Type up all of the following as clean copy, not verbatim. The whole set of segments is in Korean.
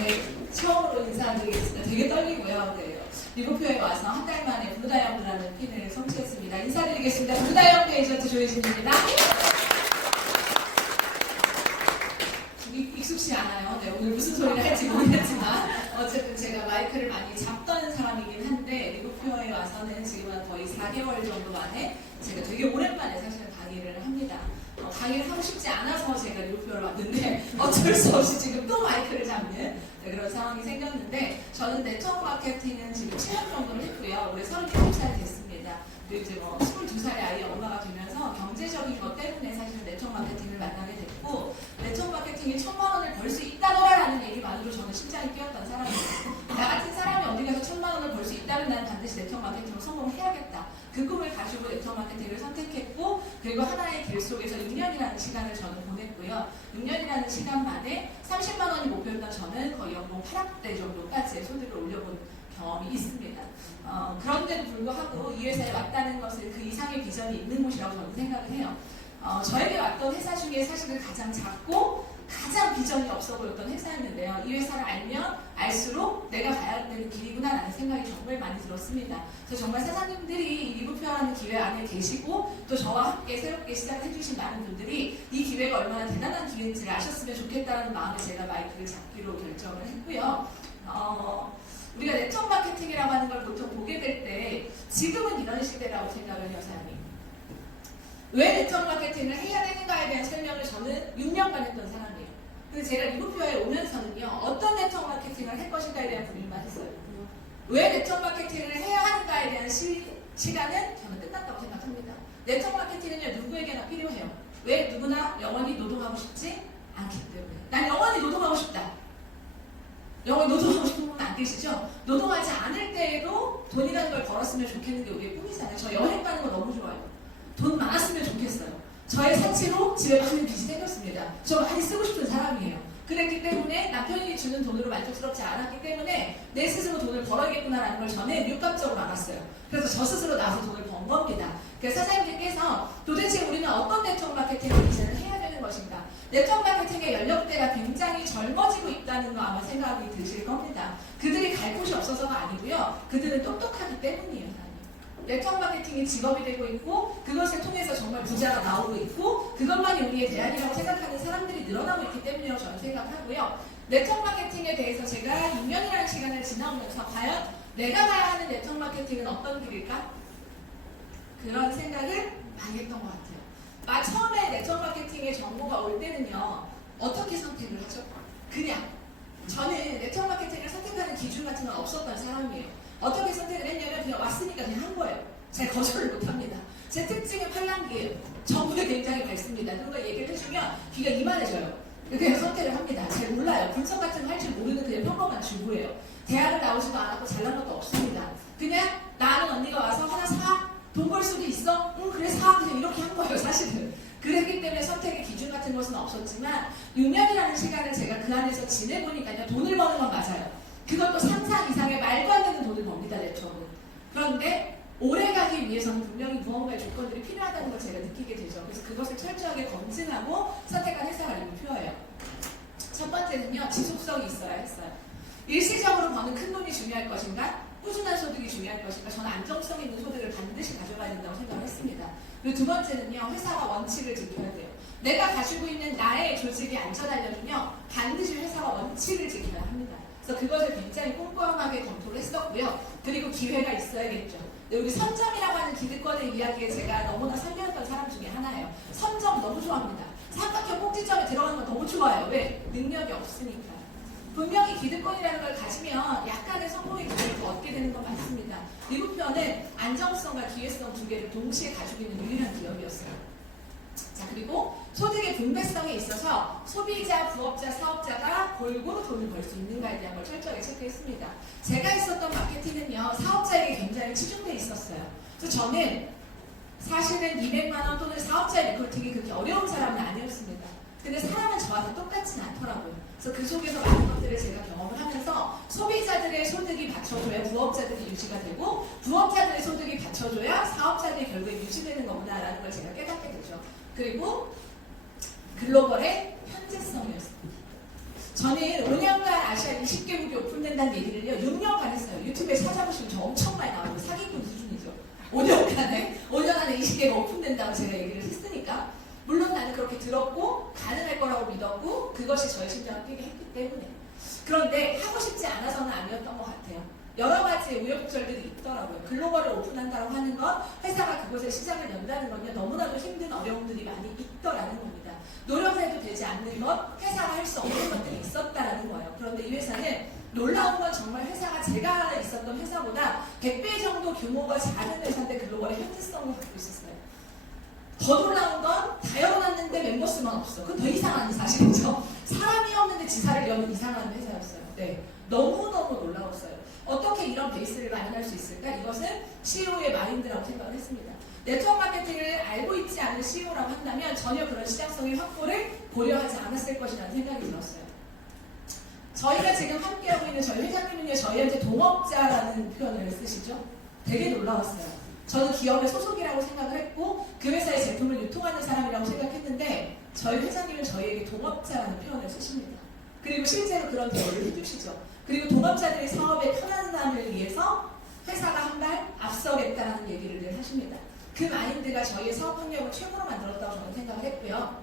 네, 처음으로 인사드리겠습니다. 되게 떨리고요. 네, 리고표에 와서 한 달 만에 블루다이아몬드라는 핀을 성취했습니다. 인사드리겠습니다. 블루다이아몬드 에이전트 조혜진입니다. 익숙치 않아요. 네, 오늘 무슨 소리를 할지 모르겠지만 어쨌든 제가 마이크를 많이 잡던 사람이긴 한데 리고표에 와서는 지금은 거의 4개월 정도 만에 제가 되게 오랜만에 사실은 강의를 합니다. 강의를 하고 싶지 않아서 제가 리고표를 왔는데 어쩔 수 없이 지금 또 마이크를 잡는 그런 상황이 생겼는데, 저는 네트워크 마케팅은 지금 7년 정도를 했고요. 올해 37살 됐습니다. 그리고 이제 22살의 아이 엄마가 되면서 경제적인 것 때문에 사실은 네트워크 마케팅을 만나게 됐고, 네트워크 마케팅이 1,000만 원을 벌 수 있다더라라는 얘기만으로 저는 심장이 뛰었던 사람이에요. 나 같은 사람이 어디 가서 1,000만 원을 벌 수 있다면 난 반드시 네트워크 마케팅으로 성공해야겠다. 그 꿈을 가지고 네트워크 마케팅을 선택했고, 그리고 하나의 길 속에서 6년이라는 시간을 저는 보냈고요. 6년이라는 시간 만에 30만 원이 목표였던 저는 거의 연봉 8억 대 정도까지의 소득을 올려본 경험이 있습니다. 그런데도 불구하고 이 회사에 왔다는 것은 그 이상의 비전이 있는 곳이라고 저는 생각을 해요. 저에게 왔던 회사 중에 사실은 가장 작고 가장 비전이 없어 보였던 회사였는데요. 이 회사를 알면 알수록 내가 가야 되는 길이구나 라는 생각이 정말 많이 들었습니다. 그래서 정말 사장님들이 이 리고표라는 기회 안에 계시고 또 저와 함께 새롭게 시작을 해주신 많은 분들이 이 기회가 얼마나 대단한 기회인지를 아셨으면 좋겠다는 마음에 제가 마이크를 잡기로 결정을 했고요. 우리가 네트워크 마케팅이라고 하는 걸 보통 보게 될 때 지금은 이런 시대라고 생각을 해요, 사장님. 왜 네트워크 마케팅을 해야 되는가에 대한 설명을 저는 6년간 했던 사람이에요. 근데 제가 리고표에 오면서는요, 어떤 네트워크 마케팅을 할 것인가에 대한 고민만 했어요. 왜 네트워크 마케팅을 해야 하는가에 대한 시간은 저는 끝났다고 생각합니다. 네트워크 마케팅은요, 누구에게나 필요해요. 왜? 누구나 영원히 노동하고 싶지 않기 때문에. 난 영원히 노동하고 싶다. 영원히 노동하고 싶은 분은 안 계시죠? 노동하지 않을 때에도 돈이라는 걸 벌었으면 좋겠는 게 우리의 꿈이잖아요. 저 여행 가는 거 너무 좋아요. 돈 많았으면 좋겠어요. 저의 사치로 집에 많은 빚이 생겼습니다. 저 많이 쓰고 싶은 사람이에요. 그랬기 때문에 남편이 주는 돈으로 만족스럽지 않았기 때문에 내 스스로 돈을 벌어야겠구나라는 걸 전에 육감적으로 알았어요. 그래서 저 스스로 나서 돈을 번 겁니다. 그래서 사장님께서 도대체 우리는 어떤 네트워크 마케팅을 이제는 해야 되는 것인가? 네트워크 마케팅의 연령대가 굉장히 젊어지고 있다는 거 아마 생각이 드실 겁니다. 그들이 갈 곳이 없어서가 아니고요. 그들은 똑똑하기 때문이에요. 네트워크 마케팅이 직업이 되고 있고, 그것을 통해서 정말 부자가 나오고 있고, 그것만이 우리의 대안이라고 생각하는 사람들이 늘어나고 있기 때문이라고 저는 생각하고요. 네트워크 마케팅에 대해서 제가 6년이라는 시간을 지나오면서 과연 내가 가야 하는 네트워크 마케팅은 어떤 길일까? 그런 생각을 많이 했던 것 같아요. 처음에 네트워크 마케팅의 정보가 올 때는요, 어떻게 선택을 하죠? 그냥. 저는 네트워크 마케팅을 선택하는 기준 같은 건 없었던 사람이에요. 어떻게 선택을 했냐면 그냥 왔으니까 그냥 한 거예요. 제가 거절을 못합니다. 제 특징은 팔랑귀예요. 정보에 굉장히 밝습니다. 누가 얘기를 해주면 귀가 이만해져요. 그냥 선택을 합니다. 잘 몰라요. 분석 같은 거 할 줄 모르는 그냥 평범한 주부예요. 대학을 나오지도 않았고 잘난 것도 없습니다. 그냥 나는 언니가 와서 하나 사? 돈 벌 수도 있어? 응 그래 사. 그냥 이렇게 한 거예요 사실은. 그랬기 때문에 선택의 기준 같은 것은 없었지만 6년이라는 시간을 제가 그 안에서 지내보니까요, 돈을 버는 건 맞아요. 그것도 상상 이상의 말도 안 되는 돈을 법니다, 네트워크는. 그런데 오래 가기 위해서는 분명히 무언가의 조건들이 필요하다는 걸 제가 느끼게 되죠. 그래서 그것을 철저하게 검증하고 선택한 회사가 리고표예요. 첫 번째는요, 지속성이 있어야 했어요. 일시적으로 버는 큰 돈이 중요할 것인가? 꾸준한 소득이 중요할 것인가? 저는 안정성 있는 소득을 반드시 가져가야 된다고 생각을 했습니다. 그리고 두 번째는요, 회사가 원칙을 지켜야 돼요. 내가 가지고 있는 나의 조직이 안전하려면요, 반드시 회사가 원칙을 지켜야 합니다. 그래서 그것을 굉장히 꼼꼼하게 검토를 했었고요. 그리고 기회가 있어야겠죠. 여기 선점이라고 하는 기득권의 이야기에 제가 너무나 설명했던 사람 중에 하나예요. 선점 너무 좋아합니다. 삼각형 꼭지점에 들어가는 거 너무 좋아요. 왜? 능력이 없으니까. 분명히 기득권이라는 걸 가지면 약간의 성공의 기회를 얻게 되는 건 맞습니다. 리고표는 안정성과 기회성 두 개를 동시에 가지고 있는 유일한 기업이었어요. 자, 그리고 소득의 분배성에 있어서 소비자, 부업자, 사업자가 골고루 돈을 벌 수 있는가에 대한 걸 철저하게 체크했습니다. 제가 했었던 마케팅은요, 사업자에게 굉장히 치중돼 있었어요. 그래서 저는 사실은 200만 원 또는 사업자 리크루팅이 그렇게 어려운 사람은 아니었습니다. 근데 사람은 저와 다 똑같지는 않더라고요. 그래서 그 속에서 많은 것들을 제가 경험을 하면서 소비자들의 소득이 받쳐줘야 부업자들이 유지가 되고, 부업자들의 소득이 받쳐줘야 사업자들이 결국에 유지되는 거구나라는 걸 제가 깨닫게 되죠. 그리고 글로벌의 현재성이었습니다. 저는 5년간 아시아 20개국이 오픈된다는 얘기를요 6년간 했어요. 유튜브에 찾아보시면 저 엄청 많이 나오고 사기꾼 수준이죠. 5년 안에 20개가 오픈된다고 제가 얘기를 했으니까 물론 나는 그렇게 들었고 가능할 거라고 믿었고 그것이 저의 심장을 뛰게 했기 때문에 그런데 하고 싶지 않아서는 아니었던 것 같아요. 여러 가지 우여곡절들이 있더라고요. 글로벌을 오픈한다고 하는 건 회사가 그곳에 시장을 연다는 건요 너무나도 힘든 어려움들이 많이 있더라는 겁니다. 노력을 해도 되지 않는 것, 회사가 할 수 없는 것들이 있었다라는 거예요. 그런데 이 회사는 놀라운 건 정말 회사가 제가 있었던 회사보다 100배 정도 규모가 작은 회사인데 글로벌의 현지성을 갖고 있었어요. 더 놀라운 건 다 열어놨는데 멤버 수만 없어. 그건 더 이상한 사실이죠. 사람이 없는데 지사를 여는 이상한 회사였어요. 네, 너무너무 놀라웠어요. 어떻게 이런 베이스를 마련할 수 있을까? 이것은 CEO의 마인드라고 생각을 했습니다. 네트워크 마케팅을 알고 있지 않은 CEO라고 한다면 전혀 그런 시장성의 확보를 고려하지 않았을 것이라는 생각이 들었어요. 저희가 지금 함께하고 있는 저희 회장님은요, 저희한테 동업자라는 표현을 쓰시죠? 되게 놀라웠어요. 저는 기업의 소속이라고 생각을 했고 그 회사의 제품을 유통하는 사람이라고 생각했는데 저희 회장님은 저희에게 동업자라는 표현을 쓰십니다. 그리고 실제로 그런 대우를 해주시죠. 그리고 동업자들의 사업의 편안함을 위해서 회사가 한 발 앞서겠다는 얘기를 늘 하십니다. 그 마인드가 저희의 사업 환경을 최고로 만들었다고 저는 생각을 했고요.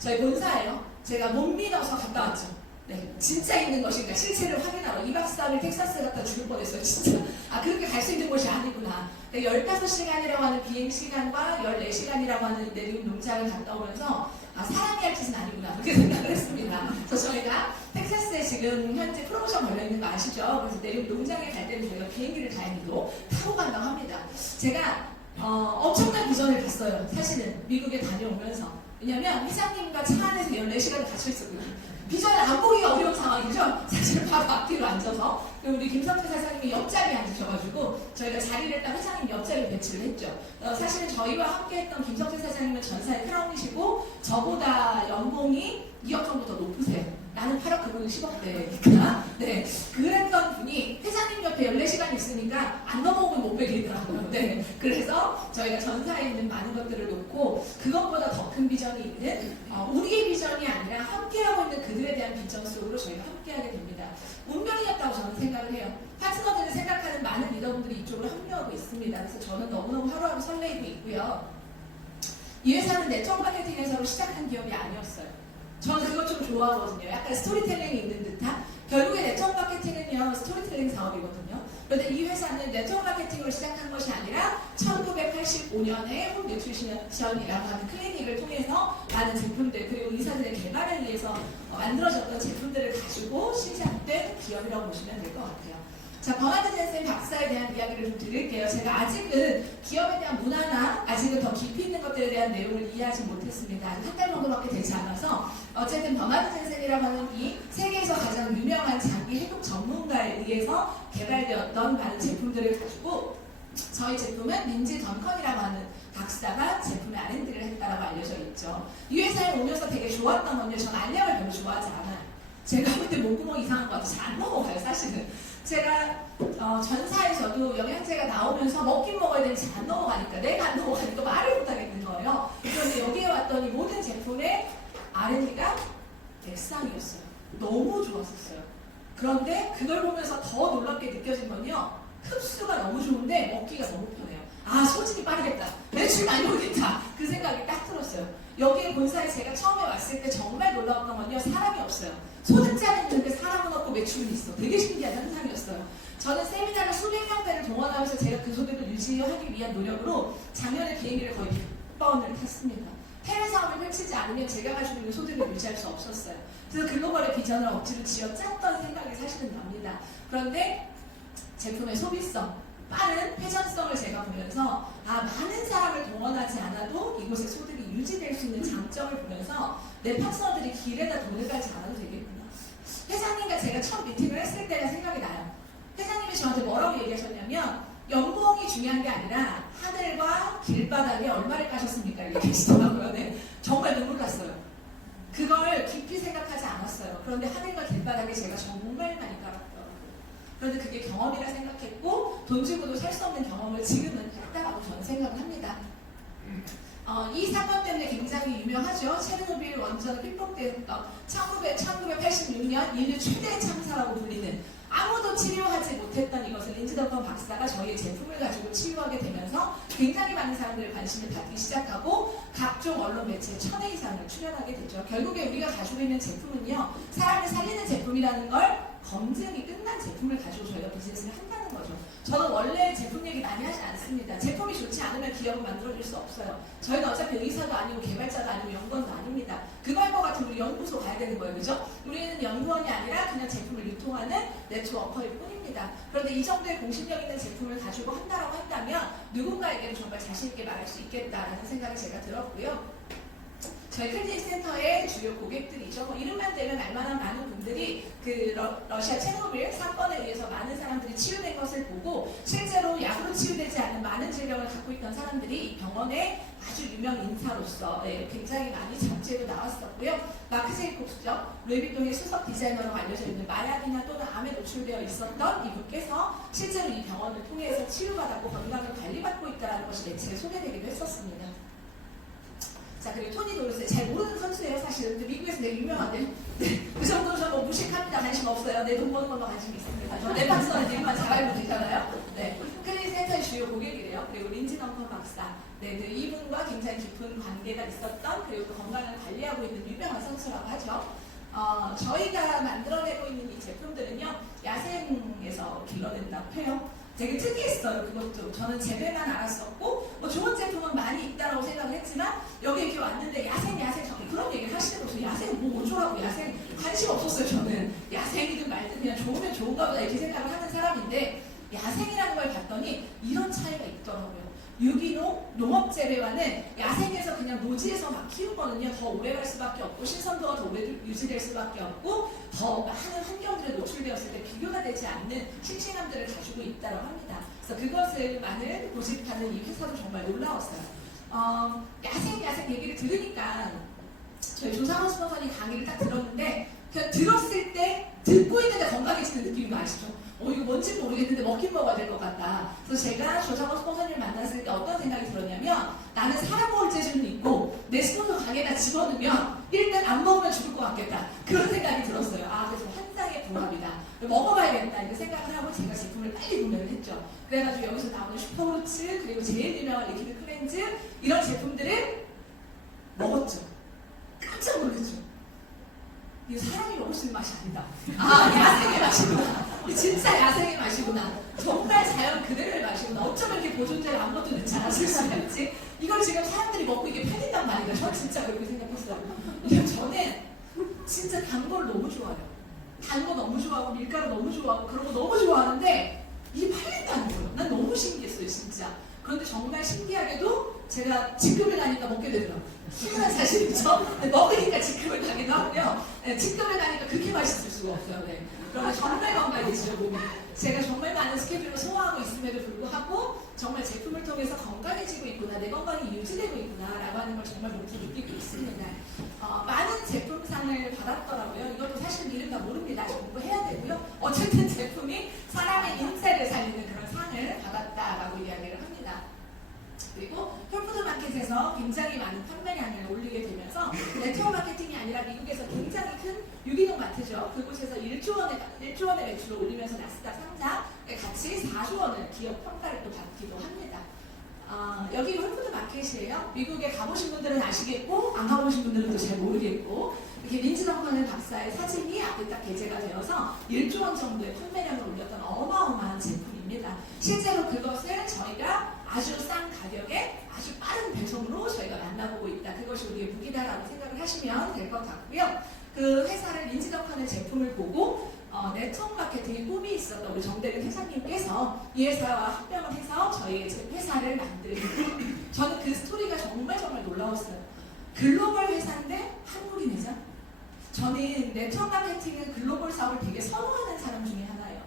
저희 본사예요. 제가 못 믿어서 갔다 왔죠. 네, 진짜 있는 것인가 실체를 확인하러 2박 3일 텍사스 갔다 죽을 뻔했어요. 진짜 그렇게 갈 수 있는 곳이 아니구나. 15시간이라고 하는 비행시간과 14시간이라고 하는 내륙 농장을 갔다 오면서 사람이 할 짓은 아니구나 그렇게 생각을 했습니다. 그래서 저희가 텍사스에 지금 현재 프로모션 걸려있는 거 아시죠? 그래서 내륙 농장에 갈 때는 저희가 비행기를 다행히도 타고 간다고 합니다. 제가 엄청난 비전을 봤어요. 사실은 미국에 다녀오면서. 왜냐면 회장님과 차 안에서 14시간을 갇혀 있었거든요. 비전을 안 보기가 어려운 상황이죠. 사실 바로 앞뒤로 앉아서 우리 김성태 사장님이 옆자리에 앉으셔가지고 저희가 자리를 딱 회장님 옆자리에 배치를 했죠. 사실은 저희와 함께했던 김성태 사장님은 전사의 크라운이시고 저보다 연봉이 2억 정도 더 높으세요. 나는 8억 그분은 10억대니까 네, 그랬던 분이 회장님 옆에 14시간 있으니까 안 넘어오면 못 베기더라고요. 네, 그래서 저희가 전사에 있는 많은 것들을 놓고 그것보다 더 큰 비전이 있는 우리의 비전이 아니라 함께하고 있는 그들에 대한 비전 속으로 저희가 함께하게 됩니다. 운명이었다고 저는 생각을 해요. 파트너들을 생각하는 많은 리더분들이 이쪽으로 합류하고 있습니다. 그래서 저는 너무너무 하루하루 설레이고 있고요. 이 회사는 네트워크 마케팅 회사로 시작한 기업이 아니었어요. 저는 그거 좀 좋아하거든요. 약간 스토리텔링이 있는 듯한. 결국에 네트워크 마케팅은요 스토리텔링 사업이거든요. 그런데 이 회사는 네트워크 마케팅으로 시작한 것이 아니라 1985년에 홈 뉴트리션이라고 하는 클리닉을 통해서 많은 제품들 그리고 의사들의 개발을 위해서 만들어졌던 제품들을 가지고 시작된 기업이라고 보시면 될 것 같아요. 자, 버나드 젠센 박사에 대한 이야기를 좀 드릴게요. 제가 아직은 기업에 대한 문화나 아직은 더 깊이 있는 것들에 대한 내용을 이해하지 못했습니다. 한 달 정도밖에 되지 않아서 어쨌든 버나드 젠센이라고 하는 이 세계에서 가장 유명한 장기 해독 전문가에 의해서 개발되었던 많은 제품들을 가지고 저희 제품은 린지 던컨이라고 하는 박사가 제품의 R&D를 했다라고 알려져 있죠. 이 회사에 오면서 되게 좋았던 건요. 전 알약을 별로 좋아하지 않아요. 제가 볼 때 목구멍 이상한 것 같아서 잘 안 넘어가요, 사실은. 제가 전사에서도 영양제가 나오면서 먹긴 먹어야 되는지 안 넘어가니까 내가 안 넘어가니까 말을 못하겠는 거예요. 그런데 여기에 왔더니 모든 제품의 R&D가 액상이었어요. 너무 좋았었어요. 그런데 그걸 보면서 더 놀랍게 느껴진 건요. 흡수가 너무 좋은데 먹기가 너무 편해요. 소진이 빠르겠다. 매출 많이 오겠다. 그 생각이 딱 들었어요. 여기에 본사에 제가 처음에 왔을 때 정말 놀라웠던 건요. 사람이 없어요. 소득자는 있는데 사람은 없고 매출은 있어. 되게 신기한 현상이었어요. 저는 세미나를 수백 명대를 동원하면서 제가 그 소득을 유지하기 위한 노력으로 작년에 비행기를 거의 100번을 탔습니다. 해외 사업을 펼치지 않으면 제가 가지고 있는 소득을 유지할 수 없었어요. 그래서 글로벌의 비전을 억지로 쥐어짰던 생각이 사실은 납니다. 그런데 제품의 소비성, 빠른 회전성을 제가 보면서 많은 사람을 동원하지 않아도 이곳의 소득이 유지될 수 있는 장점을 보면서 내 파트너들이 길에다 돈을 달지 않아도 되겠구나. 회장님과 제가 첫 미팅을 했을 때가 생각이 나요. 회장님이 저한테 뭐라고 얘기하셨냐면 연봉이 중요한 게 아니라 하늘과 길바닥에 얼마를 까셨습니까? 이렇게 얘기하시더라고요. 네. 정말 눈물 났어요. 그걸 깊이 생각하지 않았어요. 그런데 하늘과 길바닥에 제가 정말 많이 깔았더라고요. 그런데 그게 경험이라 생각했고 돈 주고도 살 수 없는 경험을 지금은 했다라고 저는 생각을 합니다. 이 사건 때문에 굉장히 유명하죠. 체르노빌 원전 pit복됐던 1986년 인류 최대 참사라고 불리는 아무도 치료하지 못했던 이것을 린지 던컨 박사가 저희의 제품을 가지고 치유하게 되면서 굉장히 많은 사람들의 관심을 받기 시작하고 각종 언론 매체에 1000회 이상을 출연하게 되죠. 결국에 우리가 가지고 있는 제품은요, 사람을 살리는 제품이라는 걸 검증이 끝난 제품을 가지고 저희가 비즈니스를 한다는 거죠. 저는 원래 제품 얘기 많이 하지 않습니다. 제품이 좋지 않으면 기업은 만들어질 수 없어요. 저희는 어차피 의사도 아니고 개발자도 아니고 연구원도 아닙니다. 그거 할 것 같으면 우리 연구소 가야 되는 거예요. 그죠? 우리는 연구원이 아니라 그냥 제품을 유통하는 네트워커일 뿐입니다. 그런데 이 정도의 공신력 있는 제품을 가지고 한다라고 한다면 누군가에게는 정말 자신있게 말할 수 있겠다라는 생각이 제가 들었고요. 저희 클리닉 센터의 주요 고객들이죠. 이름만 대면 알만한 많은 분들이 그 러시아 체르노빌 사건에 의해서 많은 사람들이 치유된 것을 보고 실제로 약으로 치유되지 않는 많은 질병을 갖고 있던 사람들이 이 병원의 아주 유명 인사로서 굉장히 많이 잡지에도 나왔었고요. 마크 제이콥스죠. 루이비통의 수석 디자이너로 알려져 있는 마약이나 또는 암에 노출되어 있었던 이분께서 실제로 이 병원을 통해서 치유받았고 건강을 관리받고 있다는 것이 매체에 소개되기도 했었습니다. 자, 그리고 토니 도르세, 잘 모르는 선수예요, 사실은. 근데 미국에서 되게 유명한데. 네, 그 정도로 저 뭐 무식합니다. 관심 없어요. 내 돈 버는 것만 관심 있습니다. 저 랩박스는 일만 잘 알고 계잖아요. 네, 클리닉 센터의 주요 고객이래요. 그리고 린지 던컨 박사. 네, 이분과 굉장히 깊은 관계가 있었던, 그리고 또 건강을 관리하고 있는 유명한 선수라고 하죠. 저희가 만들어내고 있는 이 제품들은요, 야생에서 길러낸다고 해요. 되게 특이했어요. 그것도 저는 재배만 알았었고 뭐 좋은 제품은 많이 있다라고 생각을 했지만 여기 이렇게 왔는데 야생 저는 그런 얘기를 하시는 거죠. 야생 뭐 어쩌라고, 야생 관심 없었어요. 저는 야생이든 말든 그냥 좋으면 좋은가 보다 이렇게 생각을 하는 사람인데 야생이라는 걸 봤더니 이런 차이가 있더라고요. 유기농, 농업재배와는 야생에서 그냥 노지에서 막 키운 거는요 더 오래 갈 수밖에 없고 신선도가 더 오래 유지될 수밖에 없고 더 많은 환경들에 노출되었을 때 비교가 되지 않는 싱싱함들을 가지고 있다고 합니다. 그래서 그것을 많은 고집하는 이 회사도 정말 놀라웠어요. 야생 얘기를 들으니까 저희 조상원 스pon서님 강의를 딱 들었는데 그냥 들었을 때 듣고 있는데 건강해지는 느낌인 거 아시죠? 이거 뭔지 모르겠는데 먹긴 먹어야 될 것 같다. 그래서 제가 조상원 스폰서님을 만났을 때 어떤 생각이 들었냐면 나는 사람 먹을 재주는 있고 내 스폰서 가게에다 집어넣으면 일단 안 먹으면 죽을 것 같겠다. 그런 생각이 들었어요. 그래서 환상의 궁합이다. 먹어봐야겠다. 이런 생각을 하고 제가 제품을 빨리 구매를 했죠. 그래가지고 여기서 나오는 슈퍼그루츠 그리고 제일 유명한 리퀴드 클렌즈 이런 제품들을 먹었죠. 깜짝 놀랐죠. 이거 사람이 먹을 수 있는 맛이 아니다. 야생의 맛이구나. 진짜 야생의 맛이구나. 정말 자연 그대로의 맛이구나. 어쩌면 이렇게 보존제를 아무것도 넣지 않았을 수가 있지. 이걸 지금 사람들이 먹고 이게 팔린단 말이다. 저 진짜 그렇게 생각했어요. 저는 진짜 단 걸 너무 좋아해요. 단 거 너무 좋아하고 밀가루 너무 좋아하고 그런 거 너무 좋아하는데 이게 팔린다는 거예요. 난 너무 신기했어요, 진짜. 그런데 정말 신기하게도 제가 직급을 가니까 먹게 되더라고요. 희한한 사실이죠. 먹으니까 직급을 가기도 하고요. 직급을 가니까 그렇게 맛있을 수가 없어요. 네. 그러면 정말 건강해지죠, 몸이. 제가 정말 많은 스케줄을 소화하고 있음에도 불구하고 정말 제품을 통해서 건강해지고 있구나, 내 건강이 유지되고 있구나 라고 하는 걸 정말 몸소 느끼고 있습니다. 많은 제품상을 받았더라고요. 이것도 사실 이름 다 모릅니다. 아직 공부해야 되고요. 어쨌든 제품이 사람의 인체를 살리는 그런 상을 받았다라고 이야기를 합니다. 그리고 홀푸드마켓에서 굉장히 많은 판매량을 올리게 되면서 네트워크 마케팅이 아니라 미국에서 굉장히 큰 유기농 마트죠. 그곳에서 1조 원의 매출을 올리면서 나스닥 상장에 같이 4조 원을 기업 평가를 또 받기도 합니다. 여기 홀푸드마켓이에요. 미국에 가보신 분들은 아시겠고 안 가보신 분들은 또 잘 모르겠고 이렇게 린지 던컨 박사의 사진이 앞에 딱 게재가 되어서 1조 원 정도의 판매량을 올렸던 어마어마한 제품입니다. 실제로 그것을 저희가 아주 싼 가격에 아주 빠른 배송으로 저희가 만나보고 있다. 그것이 우리의 무기다라고 생각을 하시면 될 것 같고요. 그 회사를 린지 던컨의 제품을 보고 네트워크 마케팅에 꿈이 있었던 우리 정대근 회사님께서 이 회사와 합병을 해서 저희의 회사를 만들고 저는 그 스토리가 정말 놀라웠어요. 글로벌 회사인데 한국인 회사? 저는 네트워크 마케팅은 글로벌 사업을 되게 선호하는 사람 중에 하나예요.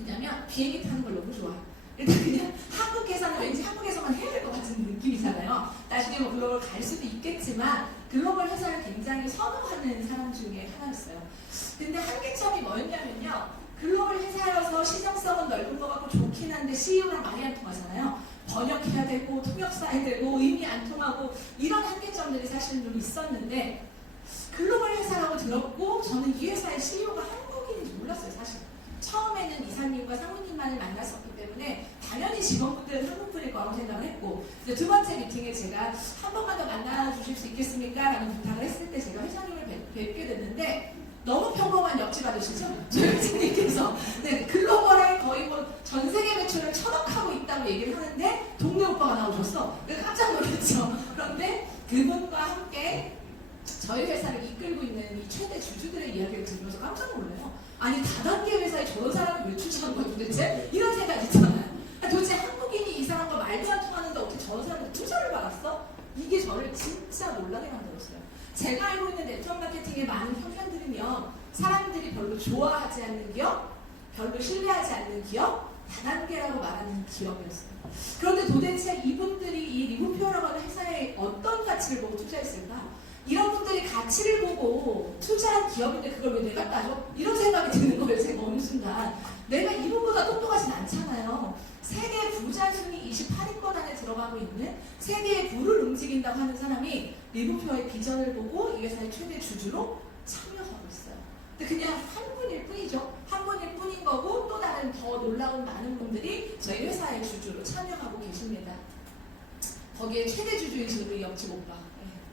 왜냐면 비행기 타는 걸 너무 좋아해요. 일단 그냥 한국 회사는 왠지 한국에서만 해야 될 것 같은 느낌이잖아요. 나중에 뭐 글로벌 갈 수도 있겠지만 글로벌 회사를 굉장히 선호하는 사람 중에 하나였어요. 근데 한계점이 뭐였냐면요. 글로벌 회사여서 시정성은 넓은 것 같고 좋긴 한데 CEO랑 말이 안 통하잖아요. 번역해야 되고 통역사야 되고 의미 안 통하고 이런 한계점들이 사실은 좀 있었는데 글로벌 회사라고 들었고 저는 이 회사의 CEO가 한국인인지 몰랐어요. 사실 처음에는 이사님과 사모님만을 만났었기 때문에 당연히 직원분들은 한국분일 거라고 생각을 했고 이제 두 번째 미팅에 제가 한 번만 더 만나주실 수 있겠습니까? 라는 부탁을 했을 때 제가 회장님을 뵙게 됐는데 너무 평범한 옆집 아저씨죠? 저희 회장님께서 네, 글로벌에 거의 뭐 전 세계 매출을 1000억 하고 있다고 얘기를 하는데 동네 오빠가 나오셨어. 깜짝 놀랐죠. 그런데 그분과 함께 저희 회사를 이끌고 있는 이 최대 주주들의 이야기를 들으면서 깜짝 놀라요. 아니 다단계 회사에 저런 사람을 왜 추천한 거야 도대체? 이런 생각이 있잖아요. 도대체 한국인이 이 사람과 말도 안 통하는데 어떻게 저런 사람한테 투자를 받았어? 이게 저를 진짜 놀라게 만들었어요. 제가 알고 있는 네트워크 마케팅의 많은 편견들이면 사람들이 별로 좋아하지 않는 기업, 별로 신뢰하지 않는 기업, 다단계라고 말하는 기업이었어요. 그런데 도대체 이분들이 이 리브표어라고 하는 회사에 어떤 가치를 보고 투자했을까? 이런 분들이 가치를 보고 투자한 기업인데 그걸 왜 내가 따져? 이런 생각이 드는 거예요. 제가 어느 순간. 내가 이분보다 똑똑하진 않잖아요. 세계 부자 순위 28위권 안에 들어가고 있는 세계의 부를 움직인다고 하는 사람이 리브표어의 비전을 보고 이 회사의 최대 주주로 참여하고 있어요. 근데 그냥 한 분일 뿐이죠. 한 분일 뿐인 거고 또 다른 더 놀라운 많은 분들이 저희 회사의 주주로 참여하고 계십니다. 거기에 최대 주주이신 우리 옆집 오빠.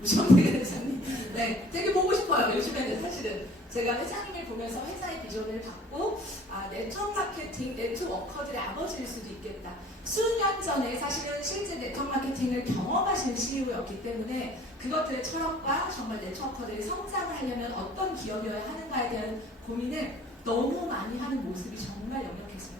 우정대 회장님. 네, 되게 보고 싶어요. 요즘에는 사실은 제가 회장님을 보면서 회사의 비전을 받고 네트워크 마케팅, 네트워커들의 아버지일 수도 있겠다. 수년 전에 사실은 실제 네트워크 마케팅을 경험하시는 CEO였기 때문에 그것들의 철학과 정말 네트워커들이 성장을 하려면 어떤 기업이어야 하는가에 대한 고민을 너무 많이 하는 모습이 정말 역력했어요.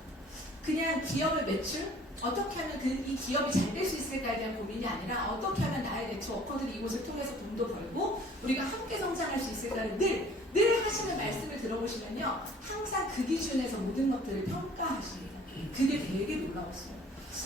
그냥 기업의 매출? 어떻게 하면 이 기업이 잘 될 수 있을까에 대한 고민이 아니라 어떻게 하면 나의 네트워커들이 이곳을 통해서 돈도 벌고 우리가 함께 성장할 수 있을까를 늘 하시는 말씀을 들어보시면요. 항상 그 기준에서 모든 것들을 평가하십니다. 그게 되게 놀라웠어요.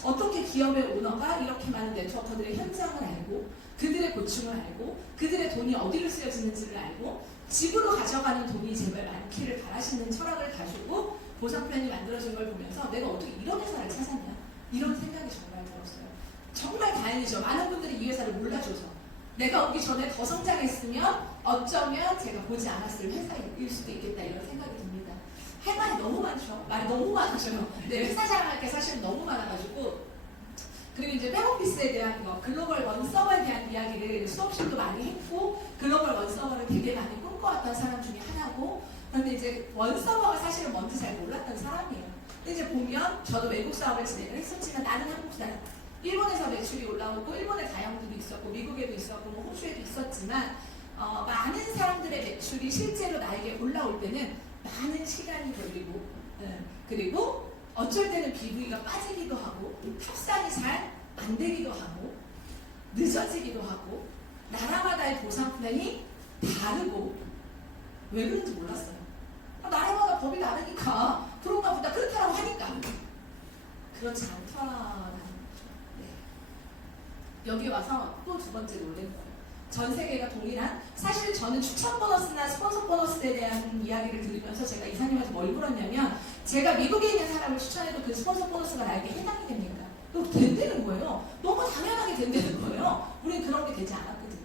어떻게 기업의 오너가 이렇게 많은 네트워커들의 현장을 알고 그들의 고충을 알고 그들의 돈이 어디로 쓰여지는지를 알고 집으로 가져가는 돈이 제발 많기를 바라시는 철학을 가지고 보상 플랜이 만들어진 걸 보면서 내가 어떻게 이런 회사를 찾았냐 이런 생각이 정말 들었어요. 정말 다행이죠. 많은 분들이 이 회사를 몰라줘서 내가 오기 전에 더 성장했으면 어쩌면 제가 보지 않았을 회사일 수도 있겠다 이런 생각이 듭니다. 할 말이 너무 많죠. 말이 너무 많아져요. 네, 회사 자랑할 게 사실 너무 많아가지고 그리고 이제 백오피스에 대한 거, 글로벌 원서버에 대한 이야기를 수업식도 많이 했고 글로벌 원서버를 되게 많이 꿈꿔왔던 사람 중에 하나고 그런데 이제 원서버가 사실은 뭔지 잘 몰랐던 사람이에요. 근데 이제 보면 저도 외국 사업을 진행을 했었지만 나는 한국 사람 일본에서 매출이 올라오고 일본의 다영도 있었고 미국에도 있었고 뭐 호주에도 있었지만 많은 사람들의 매출이 실제로 나에게 올라올 때는 많은 시간이 걸리고 그리고 어쩔 때는 BV가 빠지기도 하고 합산이 잘 안 되기도 하고 늦어지기도 하고 나라마다의 보상 플랜이 다르고 왜 그런지 몰랐어요. 나라마다 법이 다르니까 그런가 보다 그렇다라고 하니까 그렇지 않더라는 거죠. 네. 여기 와서 또 두 번째 놀란 거예요. 전 세계가 동일한 사실 저는 추천 보너스나 스폰서 보너스에 대한 이야기를 들으면서 제가 이사님한테 뭘 물었냐면 제가 미국에 있는 사람을 추천해도 그 스폰서 보너스가 나에게 해당이 됩니까? 또 된다는 거예요. 너무 당연하게 된다는 거예요. 우리는 그런 게 되지 않았거든요.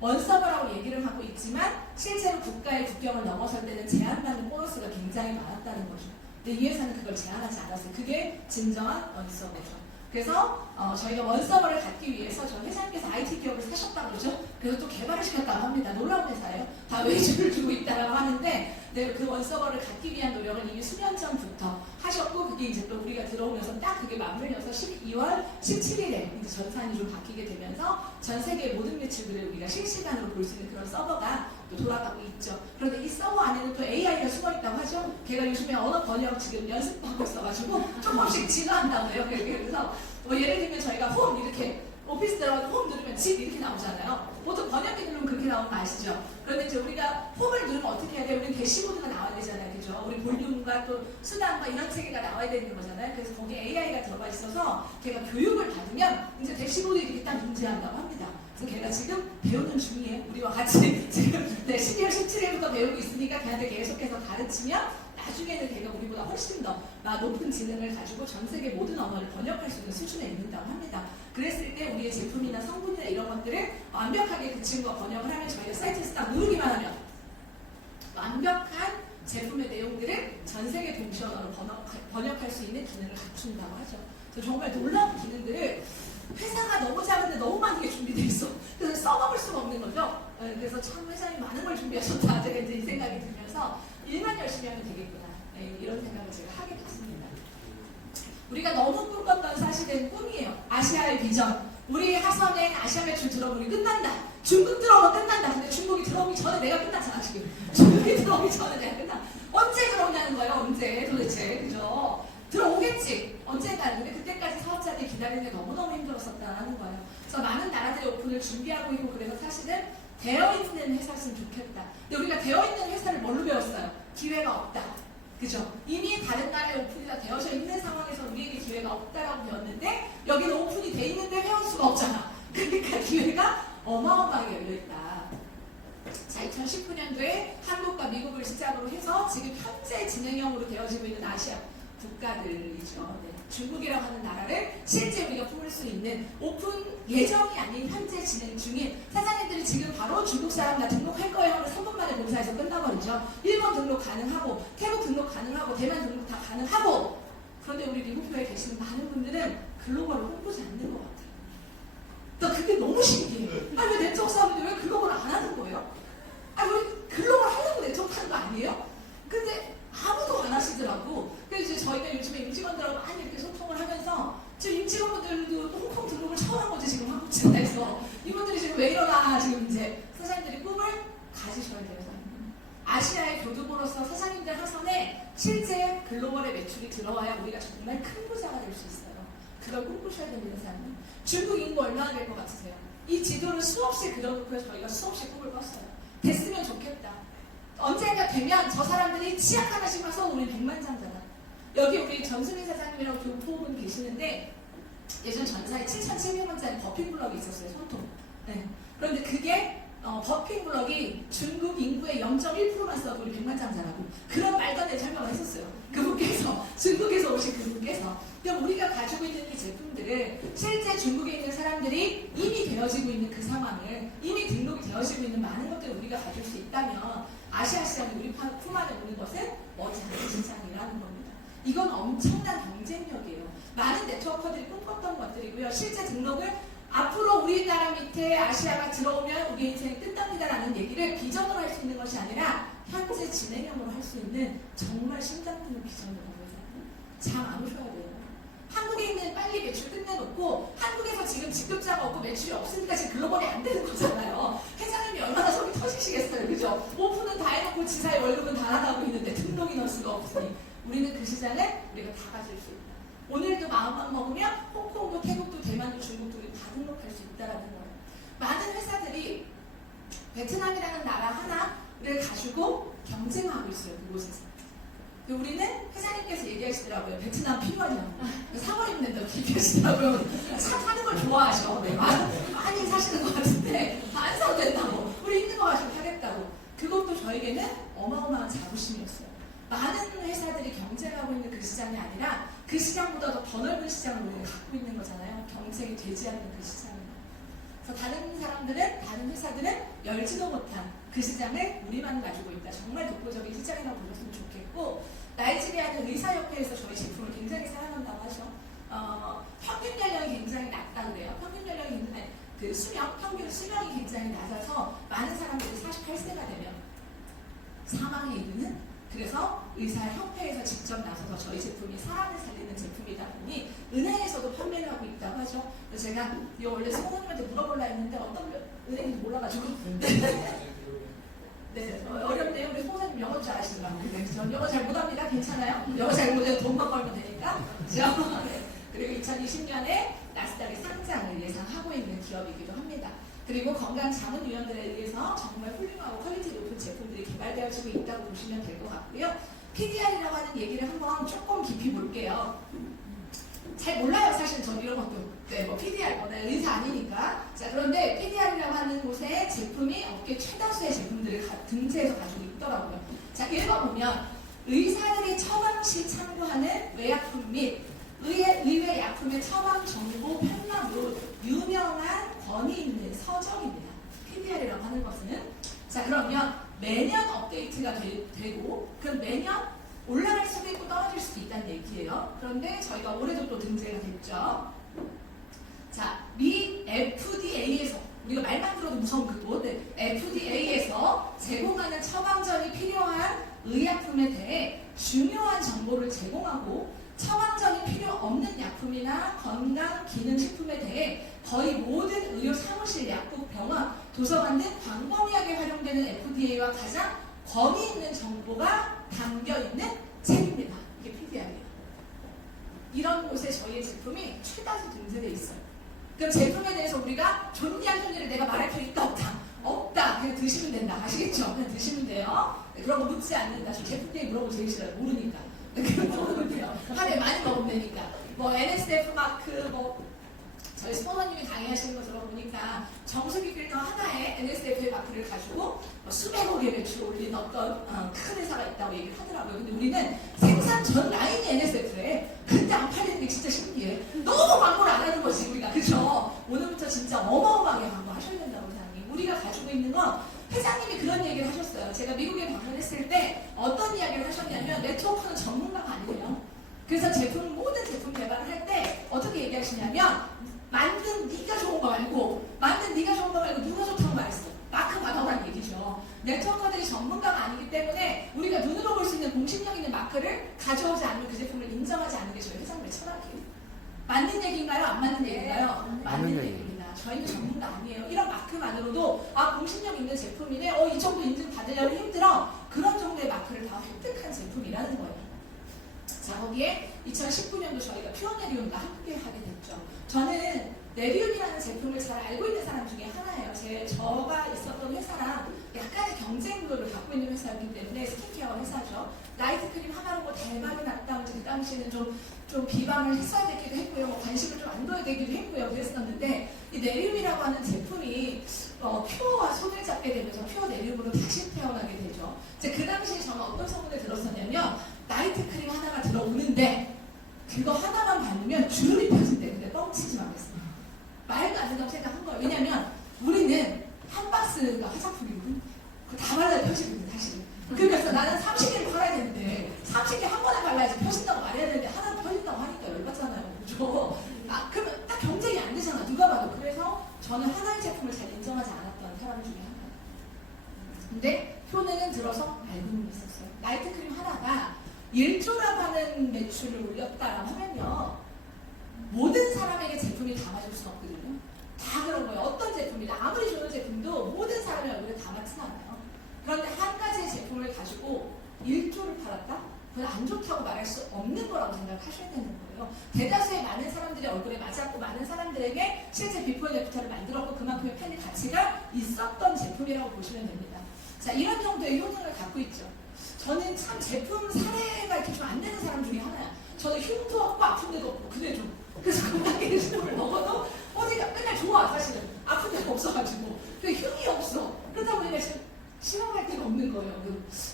원서버라고 얘기를 하고 있지만 실제로 국가의 국경을 넘어설 때는 제한받는 보너스가 굉장히 많았다는 거죠. 근데 이 회사는 그걸 제한하지 않았어요. 그게 진정한 원서버죠. 그래서 저희가 원서버를 갖기 위해서 저 회장님께서 IT 기업을 사셨다고 그러죠. 그래서 또 개발을 시켰다고 합니다. 놀라운 회사예요. 다 외주를 주고 있다고 하는데 네, 그 원서버를 갖기 위한 노력을 이미 수년 전부터 하셨고 그게 이제 또 우리가 들어오면서 딱 그게 맞물려서 12월 17일에 이제 전산이 좀 바뀌게 되면서 전 세계의 모든 매출들을 우리가 실시간으로 볼 수 있는 그런 서버가 또 돌아가고 있죠. 그런데 이 서버 안에는 또 AI가 숨어 있다고 하죠. 걔가 요즘에 언어 번역 지금 연습하고 있어가지고 조금씩 진화한다고 해요. 그래서 뭐 예를 들면 저희가 홈 이렇게 오피스 들어가서 홈 누르면 집 이렇게 나오잖아요. 보통 번역기 누르면 그렇게 나오는 거 아시죠? 그런데 이제 우리가 홈을 누르면 어떻게 해야 돼요? 우리는 대시보드가 나와야 되잖아요. 그죠? 우리 볼륨과 또 수단과 이런 세 개가 나와야 되는 거잖아요. 그래서 거기에 AI가 들어가 있어서 걔가 교육을 받으면 이제 대시보드 이렇게 딱 인지한다고 합니다. 그래서 걔가 지금 배우는 중이에요. 우리와 같이 지금 12월 17일부터 배우고 있으니까 걔한테 계속해서 가르치면 나중에는 걔가 우리보다 훨씬 더 높은 지능을 가지고 전 세계 모든 언어를 번역할 수 있는 수준에 이른다고 합니다. 그랬을 때 우리의 제품이나 성분이나 이런 것들을 완벽하게 그 친구가 번역을 하면 저희가 사이트에서 딱 누르기만 하면 완벽한 제품의 내용들을 전 세계 동시 언어로 번역할 수 있는 기능을 갖춘다고 하죠. 그래서 정말 놀라운 기능들을 회사가 너무 작은데 너무 많은 게 준비되어 있어. 그래서 써먹을 수가 없는 거죠. 그래서 참 회사에 많은 걸 준비하셨다. 제가 이제 이 생각이 들면서 일만 열심히 하면 되겠구나. 이런 생각을 제가 하게 됐습니다. 우리가 너무 꿈꿨던 사실은 꿈이에요. 아시아의 비전. 우리 하선에 아시아 매출 들어오면 끝난다. 중국 들어오면 끝난다. 근데 중국이 들어오기 전에 내가 끝났잖아 지금. 중국이 들어오기 전에 내가 끝나. 언제 들어오냐는 거예요. 언제 도대체. 그죠? 들어오겠지. 언젠가는. 근데 그때까지 사업자들이 기다리는 게 너무너무 힘들었었다는 거예요. 그래서 많은 나라들이 오픈을 준비하고 있고 그래서 사실은 되어있는 회사였으면 좋겠다. 근데 우리가 되어있는 회사를 뭘로 배웠어요? 기회가 없다. 그죠? 이미 다른 나라에 오픈이 다 되어져 있는 상황에서 우리에게 기회가 없다라고 배웠는데 여기는 오픈이 돼 있는데 회원 수가 없잖아. 그러니까 기회가 어마어마하게 열려있다. 자, 2019년도에 한국과 미국을 시작으로 해서 지금 현재 진행형으로 되어지고 있는 아시아 국가들이죠. 네. 중국이라고 하는 나라를 실제 우리가 품을 수 있는 오픈 예정이 아닌 현재 진행 중인 사장님들이 지금 바로 중국 사람 나 등록할 거예요 하면 3분 만에 본사에서 끝나버리죠. 일본 등록 가능하고 태국 등록 가능하고 대만 등록 다 가능하고 그런데 우리 미국표에 계시는 많은 분들은 글로벌을 홍보지 않는 것 같아요. 나 그게 너무 신기해. 아니 왜 네트워크 사업인데 왜 글로벌을 안 하는 거예요? 아니 우리 글로벌 하려고 네트워크 하는 거 아니에요? 근데 아무도 안 하시더라고. 그래서 이제 저희가 요즘에 임직원들하고 많이 이렇게 소통을 하면서 지금 임직원분들도 홍콩 등록을 처음 한 거지 지금 한국 지사에서 이분들이 지금 왜 이러나 지금 이제 사장님들이 꿈을 가지셔야 돼요. 아시아의 교두보로서 사장님들 하선에 실제 글로벌의 매출이 들어와야 우리가 정말 큰 부자가 될 수 있어요. 그걸 꿈꾸셔야 됩니다, 사장님. 중국 인구 얼마나 될 것 같으세요? 이 지도를 수없이 그려놓고 저희가 수없이 꿈을 꿨어요. 됐으면 좋겠다. 언젠가 되면 저 사람들이 치약 하나씩만 써 우리 100만장자다. 여기 우리 전수민 사장님이라고 교포분 계시는데 예전 전사에 7,700원짜리 버핑 블럭이 있었어요. 손톱. 네. 그런데 그게 버핑 블럭이 중국 인구의 0.1%만 써도 우리 100만장자라고 그런 말도 안 되는 설명을 했었어요. 그분께서 중국에서 오신 그분께서. 그럼 우리가 가지고 있는 이 제품들을 실제 중국에 있는 사람들이 이미 되어지고 있는 그 상황을 이미 등록이 되어지고 있는 많은 것들을 우리가 가질 수 있다면 아시아 시장이 우리 품 안에 오는 것은 머지않은 시장이라는 겁니다. 이건 엄청난 경쟁력이에요. 많은 네트워커들이 꿈꿨던 것들이고요. 실제 등록을 앞으로 우리나라 밑에 아시아가 들어오면 우리 인생이 끝납니다라는 얘기를 비전으로 할 수 있는 것이 아니라 현재 진행형으로 할 수 있는 정말 심장 뛰는 비전으로 하면서 잠 안 오셔야 돼요. 한국에 있는 빨리 매출 끝내놓고 한국에서 지금 직급자가 없고 매출이 없으니까 지금 글로벌이 안 되는 거잖아요. 회장님이 얼마나 속이 터지시겠어요. 그죠? 오픈은 다 해놓고 지사의 월급은 다 나가고 있는데 등록 인원 수가 없으니 우리는 그 시장을 우리가 다 가질 수 있다. 오늘도 마음만 먹으면 홍콩도 태국도 대만도 중국도 우리 다 등록할 수 있다는 거예요. 많은 회사들이 베트남이라는 나라 하나를 가지고 경쟁하고 있어요. 그곳에서. 우리는 회장님께서 얘기하시더라고요. 베트남 필요하냐고. 사버리면 된다고 얘기하시더라고요. 사는 걸 좋아하셔. 네, 많이 사시는 것 같은데 안 사도 된다고. 우리 있는 거 가지고 하겠다고. 그것도 저에게는 어마어마한 자부심이었어요. 많은 회사들이 경쟁하고 있는 그 시장이 아니라 그 시장보다 더 넓은 시장을 우리가 갖고 있는 거잖아요. 경쟁이 되지 않는 그 시장입니다. 그래서 다른 회사들은 열지도 못한 그 시장을 우리만 가지고 있다. 정말 독보적인 시장이라고 보셨으면 좋겠고 나이지리아는 의사협회에서 저희 제품을 굉장히 사랑한다고 하죠. 평균 연령이 굉장히 낮다 그래요. 평균 연령이 평균 수명이 굉장히 낮아서 많은 사람들이 48세가 되면 사망에 이르는 그래서 의사협회에서 직접 나서서 저희 제품이 사람을 살리는 제품이다 보니 은행에서도 판매를 하고 있다고 하죠. 그래서 제가 이거 원래 성우님한테 물어보려 했는데 어떤 은행인지 몰라가지고 네, 어렵네요. 우리 송사님 영어 잘 아시더라고요. 네, 전 영어 잘 못합니다. 괜찮아요? 영어 잘 못해도 돈만 벌면 되니까. 그렇죠? 네. 그리고 2020년에 나스닥에 상장을 예상하고 있는 기업이기도 합니다. 그리고 건강 자문 위원들에 의해서 정말 훌륭하고 퀄리티 높은 제품들이 개발되어지고 있다고 보시면 될 것 같고요. PDR이라고 하는 얘기를 한번 조금 깊이 볼게요. 잘 몰라요, 사실 전 이런 것도. 네, 뭐 PDR, 의사 아니니까. 자, 그런데 PDR이라고 하는 곳에 제품이 업계 최다수의 제품들을 등재해서 가지고 있더라고요. 자, 읽어보면 의사들이 처방 시 참고하는 의약품 및 의외 약품의 처방 정보 편람으로 유명한 권위 있는 서적입니다. PDR이라고 하는 것은 자 그러면 매년 업데이트가 되고 그럼 매년 올라갈 수도 있고 떨어질 수도 있다는 얘기예요. 그런데 저희가 올해도 또 등재가 됐죠. 자, 미 FDA에서 우리가 말만 들어도 무서운 그곳 FDA에서 제공하는 처방전이 필요한 의약품에 대해 중요한 정보를 제공하고 처방전이 필요 없는 약품이나 건강기능식품에 대해 거의 모든 의료 사무실, 약국, 병원, 도서관 등 광범위하게 활용되는 FDA와 가장 권위 있는 정보가 담겨있는 책입니다. 이게 PDR이에요. 이런 곳에 저희의 제품이 최다수 등재되어 있어요. 그럼 제품에 대해서 우리가 좋니 안 좋니를 내가 말할 필요 있다 없다? 없다. 그냥 드시면 된다. 아시겠죠? 그냥 드시면 돼요. 그런 거 묻지 않는다. 저 제품 때문에 물어보면 제일 싫어요. 모르니까. 그냥 먹으면 돼요. 하루에 많이 먹으면 되니까. 뭐 NSF 마크 뭐 저희 스포너님이 강의하시는 거 들어보니까 정수기 필터 하나에 NSF의 마크를 가지고 수백억의 매출을 올린 어떤 큰 회사가 있다고 얘기를 하더라고요. 근데 우리는 생산 전 라인이 NSF에 근데 안 팔리는 게 진짜 신기해. 너무 광고를 안 하는 거지 우리가. 그죠? 오늘부터 진짜 어마어마하게 광고하셔야 된다고 회장님. 우리가 가지고 있는 건 회장님이 그런 얘기를 하셨어요. 제가 미국에 방문했을 때 어떤 이야기를 하셨냐면 네트워크는 전문가가 아니에요. 그래서 모든 제품 개발을 할 때 어떻게 얘기하시냐면 만든 네가 좋은 거 말고 누가 좋다고 말했어. 마크 받아오라는 얘기죠. 네트워커들이 전문가가 아니기 때문에 우리가 눈으로 볼 수 있는 공신력 있는 마크를 가져오지 않으면 그 제품을 인정하지 않는 게 저희 회사님의 철학이에요. 맞는 얘기인가요? 안 맞는 얘기인가요? 맞는 얘기입니다. 저희는 전문가 아니에요. 이런 마크만으로도 공신력 있는 제품이네. 이 정도 인증 받으려면 힘들어. 그런 정도의 마크를 다 획득한 제품이라는 거예요. 자 거기에 2019년도 저희가 퓨어네리움과 함께 하게 됐죠. 저는 네리움이라는 제품을 잘 알고 있는 사람 중에 하나예요. 저가 있었던 회사랑 약간의 경쟁 구도를 갖고 있는 회사였기 때문에 스킨케어 회사죠. 나이트 크림 하나로 뭐 대박이 났다. 그 당시에는 좀 비방을 했어야 되기도 했고요. 관심을 좀 안 둬야 되기도 했고요. 그랬었는데 이 네리움이라고 하는 제품이 퓨어와 손을 잡게 되면서 퓨어 네리움으로 다시 태어나게 되죠. 그 당시에 저는 어떤 소문을 들었었냐면 나이트 크림 하나가 들어오는데 그거 하나만 바르면 주름이 펴진대. 근데 뻥치지 말겠어. 말도 안 된다고 생각한 거예요. 왜냐면 우리는 한 박스가 화장품이거든. 그거 다 발라야 펴지거든 사실. 그래서 나는 30개를 팔아야 되는데 30개 한 번에 발라야지 펴진다고 말해야 되는데 하나 펴진다고 하니까 열받잖아요. 그죠? 그러면 딱 경쟁이 안 되잖아. 누가 봐도. 그래서 저는 하나의 제품을 잘 인정하지 않았던 사람 중에 하나예요. 근데 효능은 들어서 알고는 있었어요. 나이트 크림 하나가 1조라고 하는 매출을 올렸다라고 하면요. 모든 사람에게 제품이 다 맞을 수는 없거든요. 다 그런 거예요. 어떤 제품이다. 아무리 좋은 제품도 모든 사람의 얼굴에 다 맞진 않아요. 그런데 한 가지의 제품을 가지고 1조를 팔았다? 그건 안 좋다고 말할 수 없는 거라고 생각하셔야 되는 거예요. 대다수의 많은 사람들의 얼굴에 맞았고 많은 사람들에게 실제 비포 앤 애프터를 만들었고 그만큼의 판의 가치가 있었던 제품이라고 보시면 됩니다. 자, 이런 정도의 효능을 갖고 있죠. 저는 참 제품 사례가 이렇게 좀 안 되는 사람 중에 하나야. 저는 흉도 없고 아픈 데도 없고 그래 좀. 그래서 건강기능 식품을 먹어도 어디가 맨날 좋아 사실은. 아픈 데가 없어가지고. 근데 흉이 없어. 그러다 보니까 지금 실험할 데가 없는 거예요.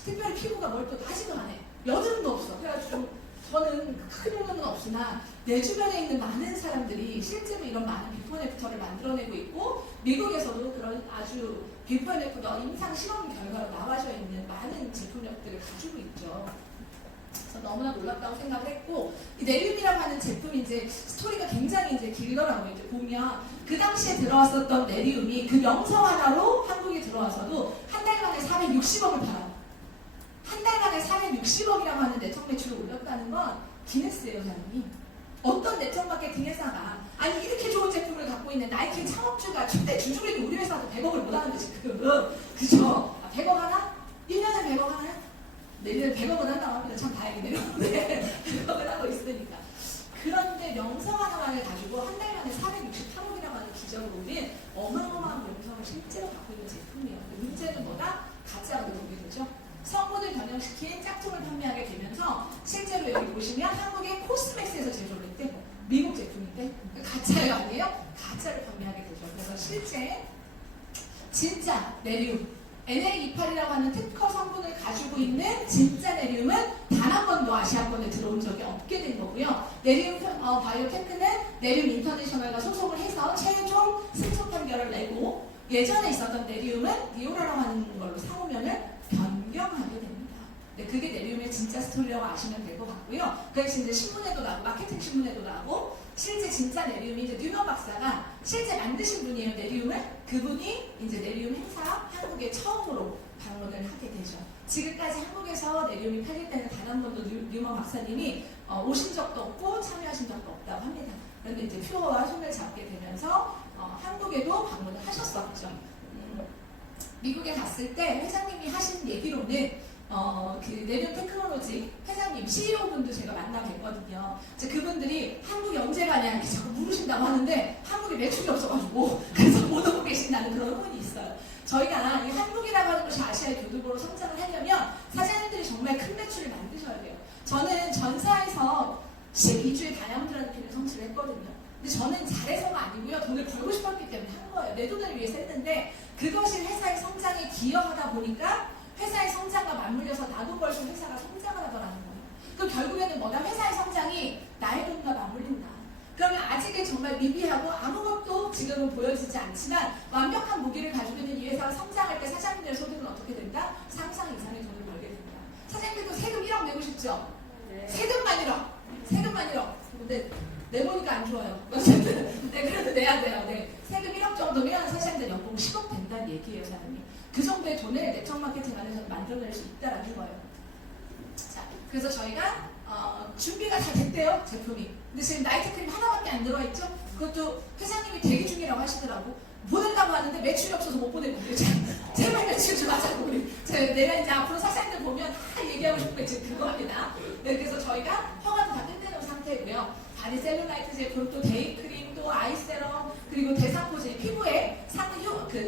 특별히 피부가 뭘 또 나지도 않아. 여드름도 없어. 그래가지고 저는 큰 효능은 없으나 내 주변에 있는 많은 사람들이 실제로 이런 많은 비포 앤 애프터를 만들어내고 있고 미국에서도 그런 아주 비포 앤 애프터 임상 실험 결과로 나와져 있는 많은 제품력들을 가지고 있죠. 그래서 너무나 놀랍다고 생각을 했고 이 네리움이라고 하는 제품이 이제 스토리가 굉장히 이제 길더라고요. 이제 보면 그 당시에 들어왔었던 네리움이 그 명성 하나로 한국에 들어와서도 한 달 만에 460억을 팔아요. 한 달 만에 460억이라고 하는 네트워크 매출을 올렸다는 건 기네스예요, 사람이. 어떤 네트워크 마케팅 회사가 아니 이렇게 좋은 제품을 갖고 있는 나이키 창업주가 최대 주주리도 우리 회사도 100억을 못 하는데 지금 그죠? 100억 하나? 1년에 100억 하나? 내년에 100억은 한다고 합니다. 참 다행이네요. 네, 100억을 하고 있으니까. 그런데 명성 하나만을 가지고 한 달 만에 468억이라고 하는 기적을 올린 어마어마한 명성을 실제로 갖고 있는 제품이에요. 문제는 뭐다? 가짜가 들어오게 되죠. 성분을 변형시킨 짝퉁을 판매하게 되면서 실제로 여기 보시면 한국의 코스맥스에서 제조를 했대. 미국 제품인데 가짜가 아니에요? 가짜를 판매하게 되죠. 그래서 실제 진짜 네리움 NA28이라고 하는 특허 성분을 가지고 있는 진짜 네리움은 단 한 번도 아시아권에 들어온 적이 없게 된 거고요. 네리움 바이오테크는 네리움 인터내셔널과 소송을 해서 최종 승소 판결을 내고 예전에 있었던 네리움은 니오라라고 하는 걸로 상호명을 변경하게 됩니다. 네, 그게 네리움의 진짜 스토리라고 아시면 될 것 같고요. 그래서 이제 신문에도 나고 마케팅 신문에도 나고 실제 진짜 네리움이 이제 뉴먼 박사가 실제 만드신 분이에요. 네리움을. 그분이 이제 네리움 행사 한국에 처음으로 방문을 하게 되죠. 지금까지 한국에서 네리움이 팔릴 때는 단 한 번도 뉴먼 박사님이 오신 적도 없고 참여하신 적도 없다고 합니다. 그런데 이제 퓨어와 손을 잡게 되면서 한국에도 방문을 하셨었죠. 미국에 갔을 때 회장님이 하신 얘기로는 그 네리움 테크놀로지 회장님, CEO분도 제가 만나 뵀거든요. 이제 그분들이 한국에 언제 가냐 이렇게 자꾸 물으신다고 하는데 한국에 매출이 없어가지고 그래서 못 오고 계신다는 그런 후문이 있어요. 저희가 이 한국이라고 하는 것이 아시아의 교두보로 성장을 하려면 사장님들이 정말 큰 매출을 만드셔야 돼요. 저는 전사에서 12주에 다이아몬드라는 필을 성취를 했거든요. 근데 저는 잘해서가 아니고요. 돈을 벌고 싶었기 때문에 한 거예요. 내 돈을 위해서 했는데 그것이 회사의 성장에 기여하다 보니까 회사의 성장과 맞물려서 나도 벌고 회사가 성장을 하더라는 거예요. 그럼 결국에는 뭐다? 회사의 성장이 나의 돈과 맞물린다. 그러면 아직은 정말 미비하고 아무것도 지금은 보여지지 않지만 완벽한 무기를 가지고 있는 이 회사가 성장할 때 사장님들의 소득은 어떻게 된다? 상상 이상의 돈을 벌게 된다. 사장님들도 세금 1억 내고 싶죠? 네. 세금만 1억. 세금만 1억. 근데 내보니까 안 좋아요. 네, 그래도 내야 돼요. 네. 세금 1억 정도면 사장님들 연봉 10억 된다는 얘기예요, 사장님. 그 정도의 돈을 네트워크 마케팅 안에서 만들어낼 수 있다는 거예요. 자, 그래서 저희가 준비가 다 됐대요, 제품이. 근데 지금 나이트 크림 하나밖에 안 들어와 있죠? 그것도 회장님이 대기 중이라고 하시더라고. 보낸다고 하는데 매출이 없어서 못 보내고 제발 매출 좀 하자고. 내가 이제 앞으로 사장님들 보면 다 얘기하고 싶은 게 지금 그겁니다. 네, 그래서 저희가 허가도 다 끝내놓은 상태고요. 바디 셀룰라이트 제품, 또 데이크림, 또 아이세럼, 그리고 대상포제, 피부의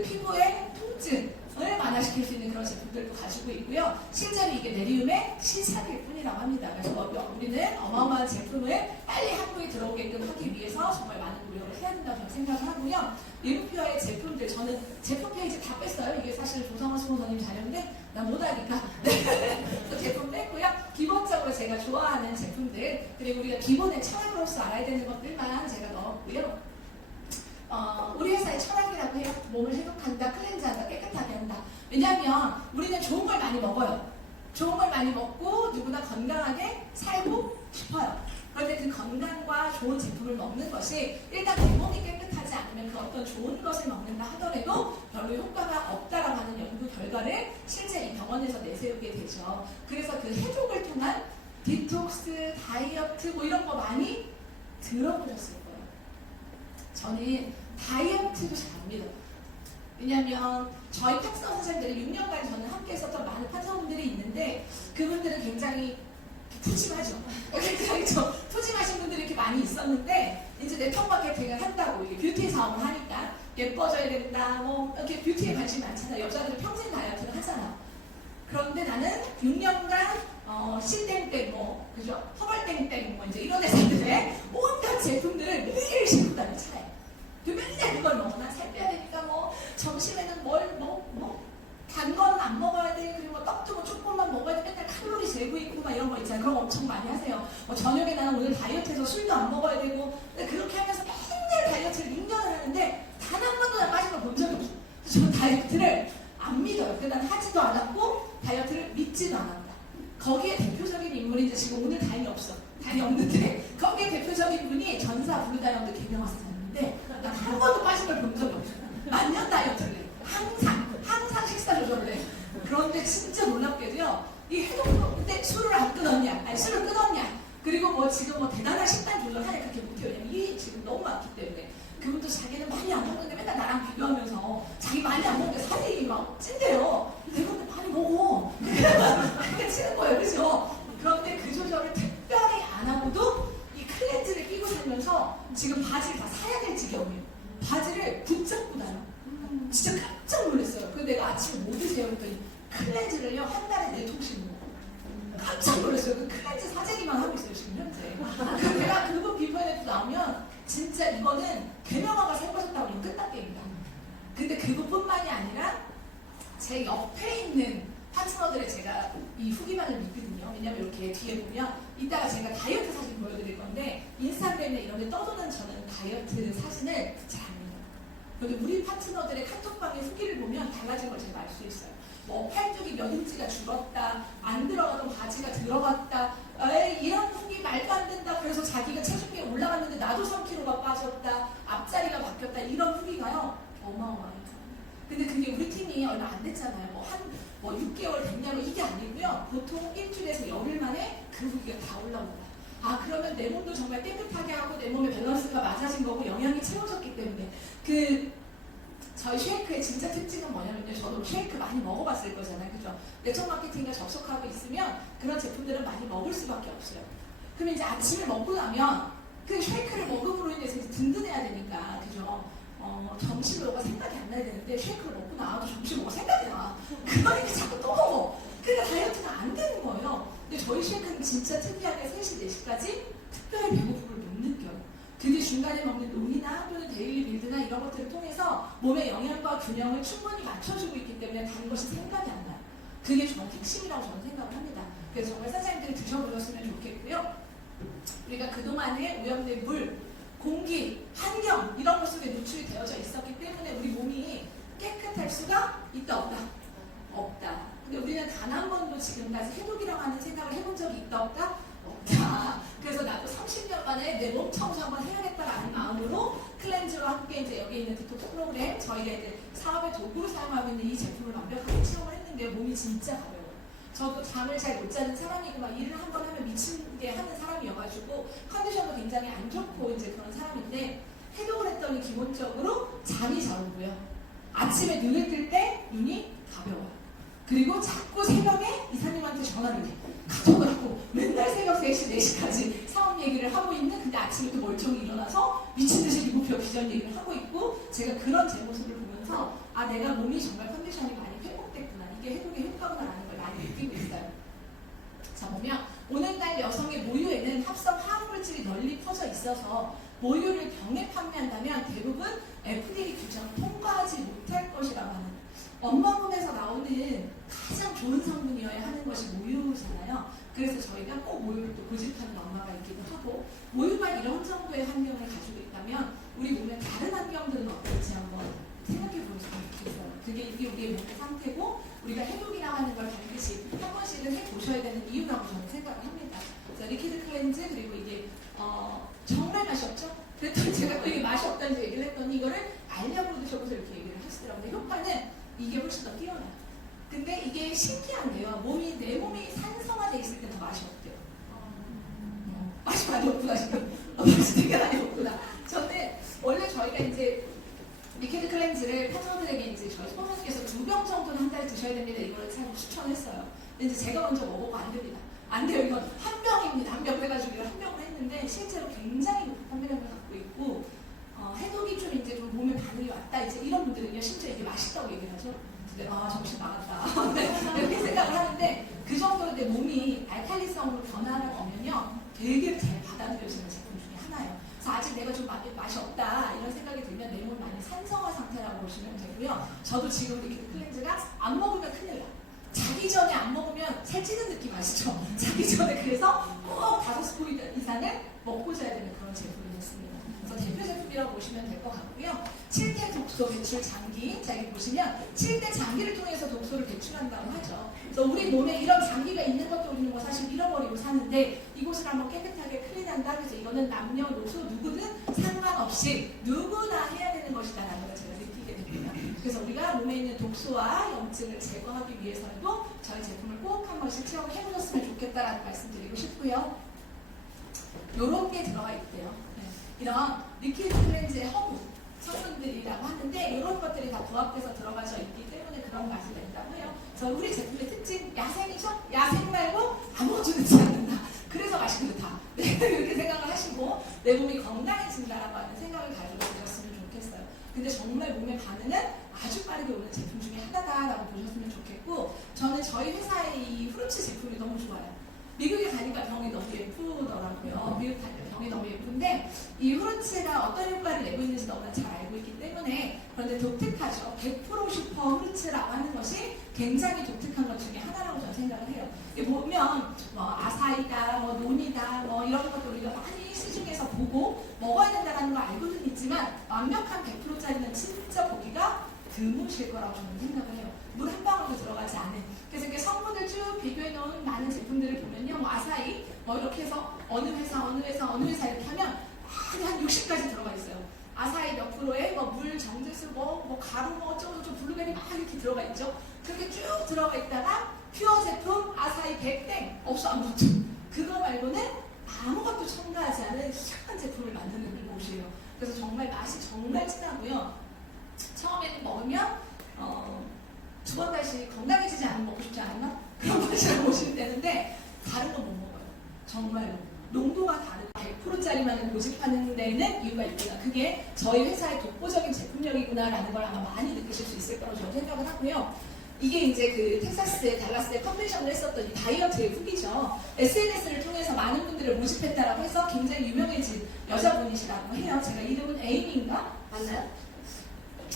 피부의 통증을 완화시킬 수 있는 그런 제품들도 가지고 있고요. 실제로 이게 네리움의 시작일 뿐이라고 합니다. 그래서 우리는 어마어마한 제품을 빨리 한국에 들어오게끔 하기 위해서 정말 많은 노력을 해야 된다고 저는 생각을 하고요. 리뷰표의 제품들, 저는 제품 페이지 다 뺐어요. 이게 사실 조성원 스폰서님 자료인데 나 못하니까 제품 뺐고요. 기본적으로 제가 좋아하는 제품들, 그리고 우리가 기본에 철학으로서 알아야 되는 것들만 제가 넣었고요. 우리 회사의 철학이라고 해요. 몸을 해독한다, 클렌즈한다, 깨끗하게 한다. 왜냐하면 우리는 좋은 걸 많이 먹어요. 좋은 걸 많이 먹고 누구나 건강하게 살고 싶어요. 그런데 그 건강과 좋은 제품을 먹는 것이 일단 내 몸이 깨끗하지 않으면 그 어떤 좋은 것을 먹는다 하더라도 별로 효과가 없다라고 하는 연구 결과를 실제 이 병원에서 내세우게 되죠. 그래서 그 해독을 통한 디톡스, 다이어트 뭐 이런 거 많이 들어보셨을 거예요. 저는 다이어트도 잘 안 믿어요. 왜냐하면 저희 탁사 선생님들이 6년간 저는 함께 했었던 많은 판사분들이 있는데 그분들은 굉장히 푸짐하죠. 굉장히 푸짐하신 분들이 이렇게 많이 있었는데 이제 네트워크 마케팅을 한다고 이게 뷰티 사업을 하니까 예뻐져야 된다 뭐 이렇게 뷰티에 관심이 많잖아요. 여자들은 평생 다이어트를 하잖아. 그런데 나는 6년간 씨땡땡 뭐 그죠? 허벌땡땡 뭐 이제 이런 회사들의 온갖 제품들을 매일 싣고 다니는 차에 맨날 그걸 먹어. 난 살 빼야 되니까 뭐 점심에는 단 거는 안 먹어야 돼. 그리고 떡도 뭐 조금만 먹어야 돼. 맨날 칼로리 재고 있고 막 이런 거 있잖아요. 그런 거 엄청 많이 하세요. 저녁에 나는 오늘 다이어트해서 술도 안 먹어야 되고. 그렇게 하면서 맨날 다이어트를 6년을 하는데 단 한 번도 난 빠진 걸 본 적이 없어요. 그래서 저는 다이어트를 안 믿어요. 그래서 난 하지도 않았고 다이어트를 믿지도 않았다. 거기에 대표적인 인물이 이제 지금 오늘 다행히 없어. 다행히 없는데 거기에 대표적인 분이 전사 블루다이아몬드 김영하 사장인데 난 한 번도 빠진 걸 본 적이 없어요. 만년 다이어트를 해. 항상 식사 조절을 해. 그런데 진짜 놀랍게도요. 이 해독도 근데 술을 안 끊었냐? 아니 술을 끊었냐? 그리고 뭐 지금 뭐 대단한 식단 조절하냐? 그렇게 못해요. 왜냐면 이 지금 너무 많기 때문에. 그분도 자기는 많이 안 먹는데 맨날 나랑 비교하면서 자기 많이 안 먹는데 살이 막 찐대요. 내가 근데 많이 먹어. 그게 치는 거예요. 그죠? 그런데 그 조절을 특별히 안 하고도 이 클렌즈를 끼고 살면서 지금 바지를 다 사야 될 지경이에요. 바지를 붙잡고 다녀. 진짜 깜짝 놀랐어요. 그래서 내가 아침에 뭐 드세요? 그랬더니 클렌즈를요 한 달에 4통씩 먹어. 깜짝 놀랐어요. 그 클렌즈 사재기만 하고 있어요 지금 현재. 그래서 내가 그분 비포에도 나오면 진짜 이거는 개명화가 살 것이다고 하면 끝난 게임이다. 근데 그것뿐만이 아니라 제 옆에 있는 파트너들의 제가 이 후기만을 믿거든요. 왜냐면 이렇게 뒤에 보면 이따가 제가 다이어트 사진 보여드릴 건데 인스타그램에 이런 데 떠도는 저는 다이어트 사진을 잘 안 믿어요. 근데 우리 파트너들의 카톡방의 후기를 보면 달라진 걸 제가 알 수 있어요. 뭐 팔뚝이 몇 인치가 줄었다, 안 들어가던 바지가 들어갔다, 에이, 이런 후기 말도 안 된다. 그래서 자기가 체중이 올라갔는데 나도 3kg가 빠졌다, 앞자리가 바뀌었다, 이런 후기가요 어마어마해요. 근데 그게 우리 팀이 얼마 안 됐잖아요. 뭐 6개월 됐냐고 이게 아니고요. 보통 일주일에서 열흘 만에 그 후기가 다 올라옵니다. 아, 그러면 내 몸도 정말 깨끗하게 하고 내 몸의 밸런스가 맞아진 거고 영양이 채워졌기 때문에 저희 쉐이크의 진짜 특징은 뭐냐면요. 저도 쉐이크 많이 먹어봤을 거잖아요. 그죠? 네트워크 마케팅과 접속하고 있으면 그런 제품들은 많이 먹을 수밖에 없어요. 그러면 이제 아침을 먹고 나면 그 쉐이크를 먹음으로 인해서 든든해야 되니까, 그죠? 점심 먹을 생각이 안 나야 되는데 쉐이크를 먹고 나와도 점심 먹을 생각이 나. 그러니까 자꾸 또 먹어. 그러니까 다이어트가 안 되는 거예요. 근데 저희 쉐이크는 진짜 특이하게 3시, 4시까지 특별히 배고픔을 못 느껴요. 그게 중간에 먹는 론이나 또는 데일리 빌드나 이런 것들을 통해서 몸의 영양과 균형을 충분히 맞춰주고 있기 때문에 다른 것이 생각이 안 나요. 그게 정말 핵심이라고 저는 생각을 합니다. 그래서 정말 선생님들이 드셔보셨으면 좋겠고요. 우리가 그동안에 오염된 물, 공기, 환경 이런 것 속에 노출이 되어져 있었기 때문에 우리 몸이 깨끗할 수가 있다 없다? 없다. 근데 우리는 단 한 번도 지금까지 해독이라고 하는 생각을 해본 적이 있다 없다? 없다. 그래서 나도 30년 만에 내 몸 청소 한번 해야겠다라는 마음으로 클렌즈와 함께 이제 여기 있는 디톡스 프로그램, 저희가 이제 사업의 도구로 사용하고 있는 이 제품을 완벽하게 체험을 했는데 몸이 진짜 가벼워요. 저도 잠을 잘 못 자는 사람이고 막 일을 한 번 하면 미치게 하는 사람이어가지고 컨디션도 굉장히 안 좋고 이제 그런 사람인데 해독을 했더니 기본적으로 잠이 잘 오고요. 아침에 눈을 뜰 때 눈이 가벼워요. 그리고 자꾸 새벽에 이사님한테 전화를 해. 카톡을 하고 맨날 새벽 3시, 4시까지 사업 얘기를 하고 있는, 근데 아침에 또 멀쩡히 일어나서 미친듯이 리뷰표 비전 얘기를 하고 있고, 제가 그런 제 모습을 보면서 아, 내가 몸이 정말 컨디션이 많이 회복됐구나, 이게 해독의 효과구나라는 걸 많이 느끼고 있어요. 자, 보면 오늘날 여성의 모유에는 합성 화학물질이 널리 퍼져 있어서 모유를 병에 판매한다면 대부분 FDA 규정을 통과하지 못할 것이라고 하는, 엄마 몸에서 나오는 가장 좋은 성분이어야 하는 것이 모유잖아요. 그래서 저희가 꼭 모유를 또 고집하는 엄마가 있기도 하고, 모유가 이런 정도의 환경을 가지고 있다면 우리 몸의 다른 환경들은 어떨지 한번 생각해 보시면 좋겠어요. 그게 이게 우리의 몸의 상태고 우리가 해독이라고 하는 걸 반드시 한 번씩은 해보셔야 되는 이유라고 저는 생각을 합니다. 그래서 리퀴드 클렌즈, 그리고 이게 정말 맛이 없죠? 그랬더니 제가 또 이게 맛이 없다는 얘기를 했더니 이거를 알약으로 드셔보세요 이렇게 얘기를 하시더라고요. 근데 효과는 이게 훨씬 더 뛰어나요. 근데 이게 신기한데요. 내 몸이 산성화돼 있을 때 더 맛이 없대요. 맛이 많이 없구나 지금. 맛이 되게 많이 없구나. 저는 원래 저희가 이제 리퀴드 클렌즈를 파트너들에게 이제 저희 스폰서께서 2병 정도는 한 달에 드셔야 됩니다. 이거를 참 추천했어요. 근데 이제 제가 먼저 먹어보고 안 됩니다. 안 돼요. 이건 한 병입니다. 한 병 해가지고 이걸 한 병을 했는데 실제로 굉장히 높은 판매량을 갖고 있고, 해독이 좀 이제 좀 몸에 반응이 왔다, 이제 이런 분들은요 심지어 이게 맛있다고 얘기를 하죠. 근데 정신 나갔다 이렇게 생각을 하는데, 그 정도로 내 몸이 알칼리성으로 변화를 주면요 되게 잘 받아들여지는 제품 중에 하나예요. 그래서 아직 내가 좀 맛이 없다 이런 생각이 들면 내 몸이 많이 산성화 상태라고 보시면 되고요. 저도 지금 이렇게 클렌즈가 안 먹으면 큰일 나. 자기 전에 안 먹으면 살찌는 느낌 아시죠? 자기 전에 그래서 꼭 5스푼 이상을 먹고 자야 되는 그런 제품이었습니다. 그래서 대표 제품이라고 보시면 될 것 같고요. 7대 독소 배출 장기, 자 여기 보시면 7대 장기를 통해서 독소를 배출한다고 하죠. 그래서 우리 몸에 이런 장기가 있는 것도 우리는 뭐 사실 잃어버리고 사는데 이곳을 한번 깨끗하게 클린한다. 그래서 이거는 남녀노소 누구든 상관없이 누구나 해야 되는 것이다라는 걸 제가 느끼게 됩니다. 그래서 우리가 몸에 있는 독소와 염증을 제거하기 위해서도 저희 제품을 꼭 한 번씩 체험해 보셨으면 좋겠다라는 말씀드리고 싶고요. 요런 게 들어가 있대요. 이런 리퀴드 클렌즈의 허브 성분들이라고 하는데 이런 것들이 다 부합돼서 들어가져 있기 때문에 그런 맛이 낸다고 해요. 그래서 우리 제품의 특징, 야생이죠? 야생 말고 아무것도 넣지 않는다. 그래서 맛이 그렇다. 네, 이렇게 생각을 하시고 내 몸이 건강해진다라고 하는 생각을 가지고 계셨으면 좋겠어요. 근데 정말 몸의 반응은 아주 빠르게 오는 제품 중에 하나다라고 보셨으면 좋겠고, 저는 저희 회사의 이 후르츠 제품이 너무 좋아요. 미국에 가니까 병이 너무 예쁘더라고요. 미국 가니까 병이 너무 예쁜데 이 후르츠가 어떤 효과를 내고 있는지 너무나 잘 알고 있기 때문에 그런데 독특하죠. 100% 슈퍼 후르츠라고 하는 것이 굉장히 독특한 것 중에 하나라고 저는 생각을 해요. 보면 뭐 아사이다, 뭐 논이다, 뭐 이런 것들 우리가 많이 시중에서 보고 먹어야 된다는 거 알고는 있지만 완벽한 100%짜리는 진짜 보기가 드무실 거라고 저는 생각을 해요. 물 한 방울도 들어가지 않은. 그래서 이렇게 성분을 쭉 비교해 놓은 많은 제품들을 보면요, 뭐 아사히 뭐 이렇게 해서 어느 회사 이렇게 하면 한 60까지 들어가 있어요. 아사히 몇 프로에 뭐 물, 정제수, 뭐 가루, 뭐 어쩌고저쩌고 블루베리 막 이렇게 들어가 있죠. 그렇게 쭉 들어가 있다가 퓨어 제품 아사히 100땡 없어 아무것도. 그거 말고는 아무것도 첨가하지 않은 희한한 제품을 만드는 곳이에요. 그래서 정말 맛이 정말 진하고요. 처음에는 먹으면 두 번 다시 건강해지지 않으면 먹고 싶지 않나? 그런 맛이라고 보시면 되는데 다른 건 못 먹어요. 정말로. 농도가 다르고 100%짜리만을 고집하는 데는 이유가 있구나. 그게 저희 회사의 독보적인 제품력이구나라는 걸 아마 많이 느끼실 수 있을 거라고 저는 생각을 하고요. 이게 이제 그 텍사스의 달라스의 컨벤션을 했었던 이 다이어트의 후기죠. SNS를 통해서 많은 분들을 모집했다라고 해서 굉장히 유명해진 여자분이시라고 해요. 제가 이름은 에이미인가? 맞나요?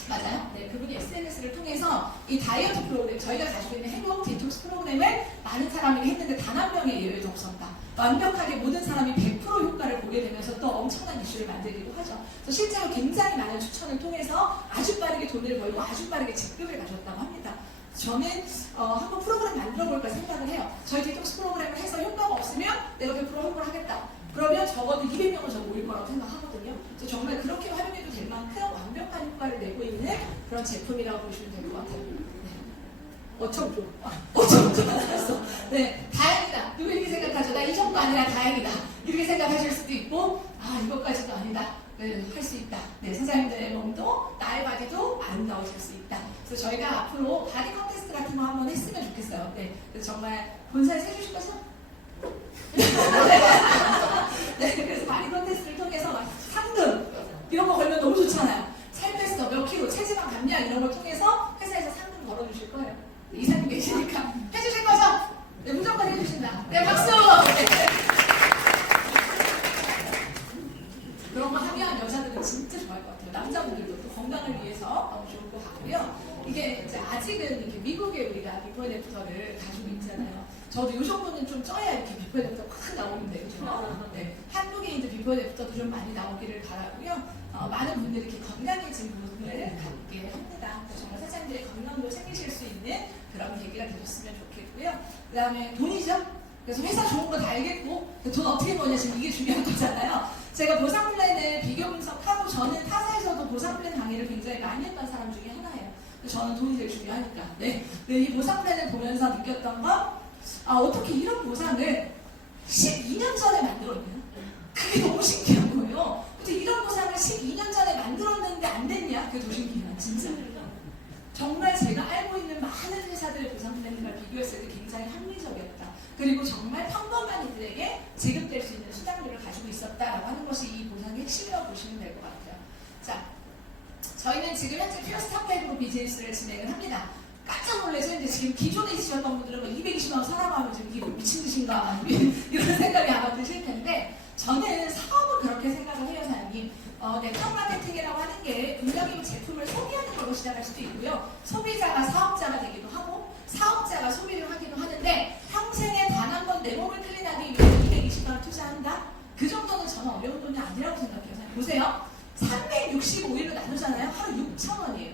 맞아요. 네, 그분이 SNS를 통해서 이 다이어트 프로그램, 저희가 가지고 있는 행복 디톡스 프로그램을 많은 사람이 했는데 단 한 명의 예외도 없었다. 완벽하게 모든 사람이 100% 효과를 보게 되면서 또 엄청난 이슈를 만들기도 하죠. 그래서 실제로 굉장히 많은 추천을 통해서 아주 빠르게 돈을 벌고 아주 빠르게 직급을 가졌다고 합니다. 저는 한번 프로그램 만들어 볼까 생각을 해요. 저희 디톡스 프로그램을 해서 효과가 없으면 내가 100% 홍보를 하겠다. 그러면 적어도 200명은 저 모일 거라고 생각하거든요. 그래서 정말 그렇게 활용해도 될 만큼 완벽한 효과를 내고 있는 그런 제품이라고 보시면 될 것 같아요. 어쩜 좀 알았어. 네, 다행이다. 누구 이렇게 생각하죠? 나 이 정도 아니라 다행이다. 이렇게 생각하실 수도 있고, 아 이것까지도 아니다. 네, 할 수 있다. 네, 선생님들의 몸도 나의 바디도 아름다워질 수 있다. 그래서 저희가 앞으로 바디 컨테스트 같은 거 한번 했으면 좋겠어요. 네, 그래서 정말 본사에 세주실 거죠? 네, 그래서 바디 컨테스트를 통해서 막 상금 이런 거 걸면 너무 좋잖아요. 살 뺐어, 몇 킬로, 체지방 감량 이런 걸 통해서 회사에서 상금 걸어주실 거예요. 이사님 계시니까 해주실 거죠? 네, 무조건 해주신다. 네, 박수! 네. 그런 거 하면 여자들은 진짜 좋아할 것 같아요. 남자분들도 또 건강을 위해서 너무 좋을 것 같고요. 이게 이제 아직은 이렇게 미국에 우리가 비포 앤 애프터를 가지고 있잖아요. 저도 요 정도는 좀 쪄야 이렇게 비포 앤 애프터 확 나오는데, 그죠? 네. 한국에 이제 비포 앤 애프터도 좀 많이 나오기를 바라고요. 많은 분들이 이렇게 건강해진 부분을 갖게 합니다. 정말 사장님들의 건강도 챙기실 수 있는 그런 계기가 되셨으면 좋겠고요. 그 다음에 돈이죠. 그래서 회사 좋은 거 다 알겠고 돈 어떻게 버냐 지금 이게 중요한 거잖아요. 제가 보상 플랜을 비교 분석하고 저는 타사에서도 보상 플랜 강의를 굉장히 많이 했던 사람 중에 하나예요. 저는 돈이 제일 중요하니까. 네, 이 보상 플랜을 보면서 느꼈던 건 어떻게 이런 보상을 12년 전에 만들었냐? 그게 너무 신기한 거예요. 근데 이런 보상을 12년 전에 만들었는데 안 됐냐? 그게 더 신기해요. 진짜. 정말 제가 알고 있는 많은 회사들의 보상 플랜과 비교했을 때 굉장히 합리적이었다. 그리고 정말 평범한 이들에게 지급될 수 있는 수단들을 가지고 있었다라고 하는 것이 이 보상의 핵심이라고 보시면 될 것 같아요. 자, 저희는 지금 현재 퓨어 스타파이브로 비즈니스를 진행을 합니다. 깜짝 놀라서 이제 지금 기존에 있으셨던 분들은 220만 원 사라고 하면 지금 이게 미친 듯인가 이런 생각이 아마 드실 텐데 저는 사업은 그렇게 생각을 해요, 사장님. 네트워크 마케팅이라고 하는 게 분명히 제품을 소비하는 걸로 시작할 수도 있고요. 소비자가 사업자가 되기도 하고 사업자가 소비를 하기도 하는데 평생에 단 한 번 내 몸을 클린하기 위해 220만 원 투자한다? 그 정도는 저는 어려운 돈이 아니라고 생각해요. 보세요. 365일로 나누잖아요. 하루 6,000원이에요.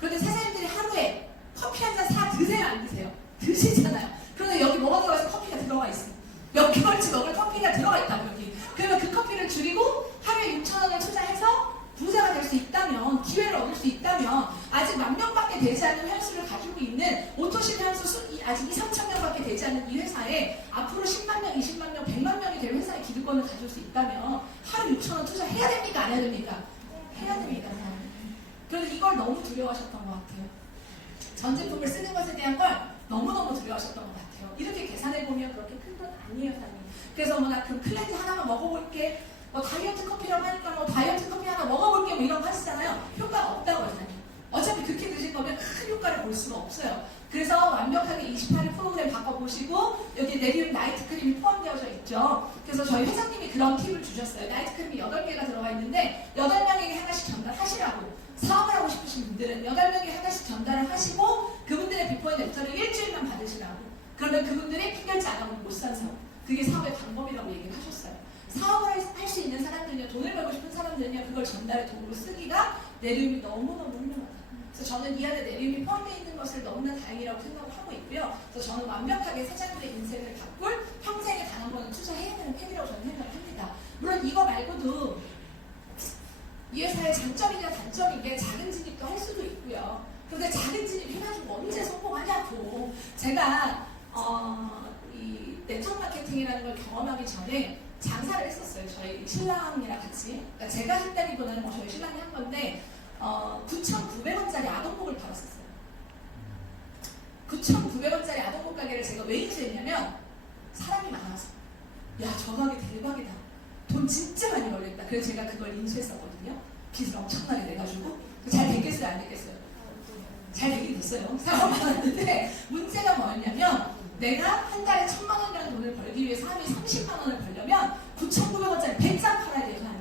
그런데 사장님들이 하루에 커피 한 잔 사 드세요, 안 드세요? 드시잖아요. 그런데 여기 뭐가 들어가서 커피가 들어가 있어요. 몇 개월치 먹을 커피가 들어가 있다고 여기. 그러면 그 커피를 줄이고 하루에 6,000원을 투자해서 부자가 될 수 있다면, 기회를 얻을 수 있다면 아직 10,000명밖에 되지 않는 회원수를 가지고 있는 오토실 회원수 아직 2,000~3,000명밖에 되지 않는 이 회사에 앞으로 10만 명, 20만 명, 100만 명이 될 회사의 기득권을 가질 수 있다면 하루 6,000원 투자해야 됩니까? 안 해야 됩니까? 해야 됩니다. 그런데 이걸 너무 두려워하셨던 것 같아요. 전 제품을 쓰는 것에 대한 걸 너무너무 두려워하셨던 것 같아요. 이렇게 계산해보면 그렇게 큰 돈 아니에요, 사장님. 그래서 나 그 클렌즈 하나만 먹어볼게. 다이어트 커피라고 하니까 다이어트 커피 하나 먹어볼게 이런 거 하시잖아요. 효과가 없다고 하잖아요. 어차피 그렇게 드실 거면 큰 효과를 볼 수가 없어요. 그래서 완벽하게 28일 프로그램 바꿔보시고 여기 네리움 나이트 크림이 포함되어져 있죠. 그래서 저희 회장님이 그런 팁을 주셨어요. 나이트 크림이 8개가 들어가 있는데 8명에게 하나씩 전달하시라고. 사업을 하고 싶으신 분들은 8명에게 하나씩 전달을 하시고 그분들의 비포 앤 애프터를 일주일만 받으시라고. 그러면 그분들이 핑결지 안 하고 못 산 사업. 그게 사업의 방법이라고 얘기를 하셨어요. 사업을 할 수 있는 사람들은요, 돈을 벌고 싶은 사람들은요, 그걸 전달의 도구로 쓰기가 네리움이 너무너무 훌륭하다. 그래서 저는 이 안에 네리움이 포함되어 있는 것을 너무나 다행이라고 생각을 하고 있고요. 그래서 저는 완벽하게 사장님의 인생을 바꿀 평생에 단 한 번은 투자해야 되는 팩이라고 저는 생각을 합니다. 물론 이거 말고도 이 회사의 장점이냐 단점인 게 작은 진입도 할 수도 있고요. 그런데 작은 진입 해가지고 언제 성공하냐고. 제가 이 네트워크 마케팅이라는 걸 경험하기 전에 장사를 했었어요. 저희 신랑이랑 같이. 그러니까 제가 했다기보다는 저희 신랑이 한 건데 9,900원짜리 아동복을 팔았었어요. 9,900원짜리 아동복 가게를 제가 왜 인수했냐면 사람이 많아서 야, 저 가게 대박이다. 돈 진짜 많이 벌겠다. 그래서 제가 그걸 인수했었거든요. 빚을 엄청나게 내가지고. 잘 됐겠어요? 안 됐겠어요? 잘 되긴 됐어요. 사업 많았는데 문제가 뭐였냐면 내가 한 달에 1,000만 원이라는 돈을 벌기 위해서 하루에 30만 원을 벌려면 9,900원짜리 100장 팔아야 돼요, 사람이.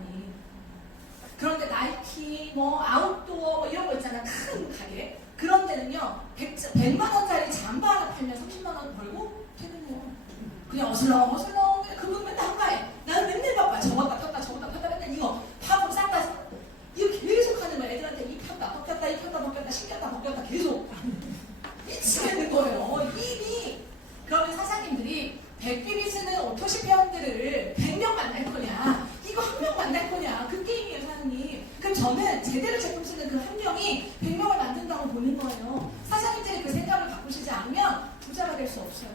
그런데 나이키, 뭐 아웃도어 뭐 이런 거 있잖아, 큰 가게. 그런 데는요, 100만 원짜리 잠바 하나 팔면 30만 원 벌고 퇴근해요. 그냥 어슬렁어슬렁 그분 맨날 한가해. 나는 맨날 바빠. 저거다 폈다 저거다 폈다 맨날 이거 파품 싹다 이거 계속 하는 거야. 애들한테 이 폈다 벗겼다 이 폈다 벗겼다 신겼다 벗겼다 계속 미치겠는 거예요. 이미. 그러면 사장님들이 100비비 쓰는 오토시 회원들을 100명 만날 거냐, 이거 한 명 만날 거냐, 그 게임이에요, 사장님. 그럼 저는 제대로 제품 쓰는 그 한 명이 100명을 만든다고 보는 거예요. 사장님들이 그 생각을 바꾸시지 않으면 부자가 될 수 없어요.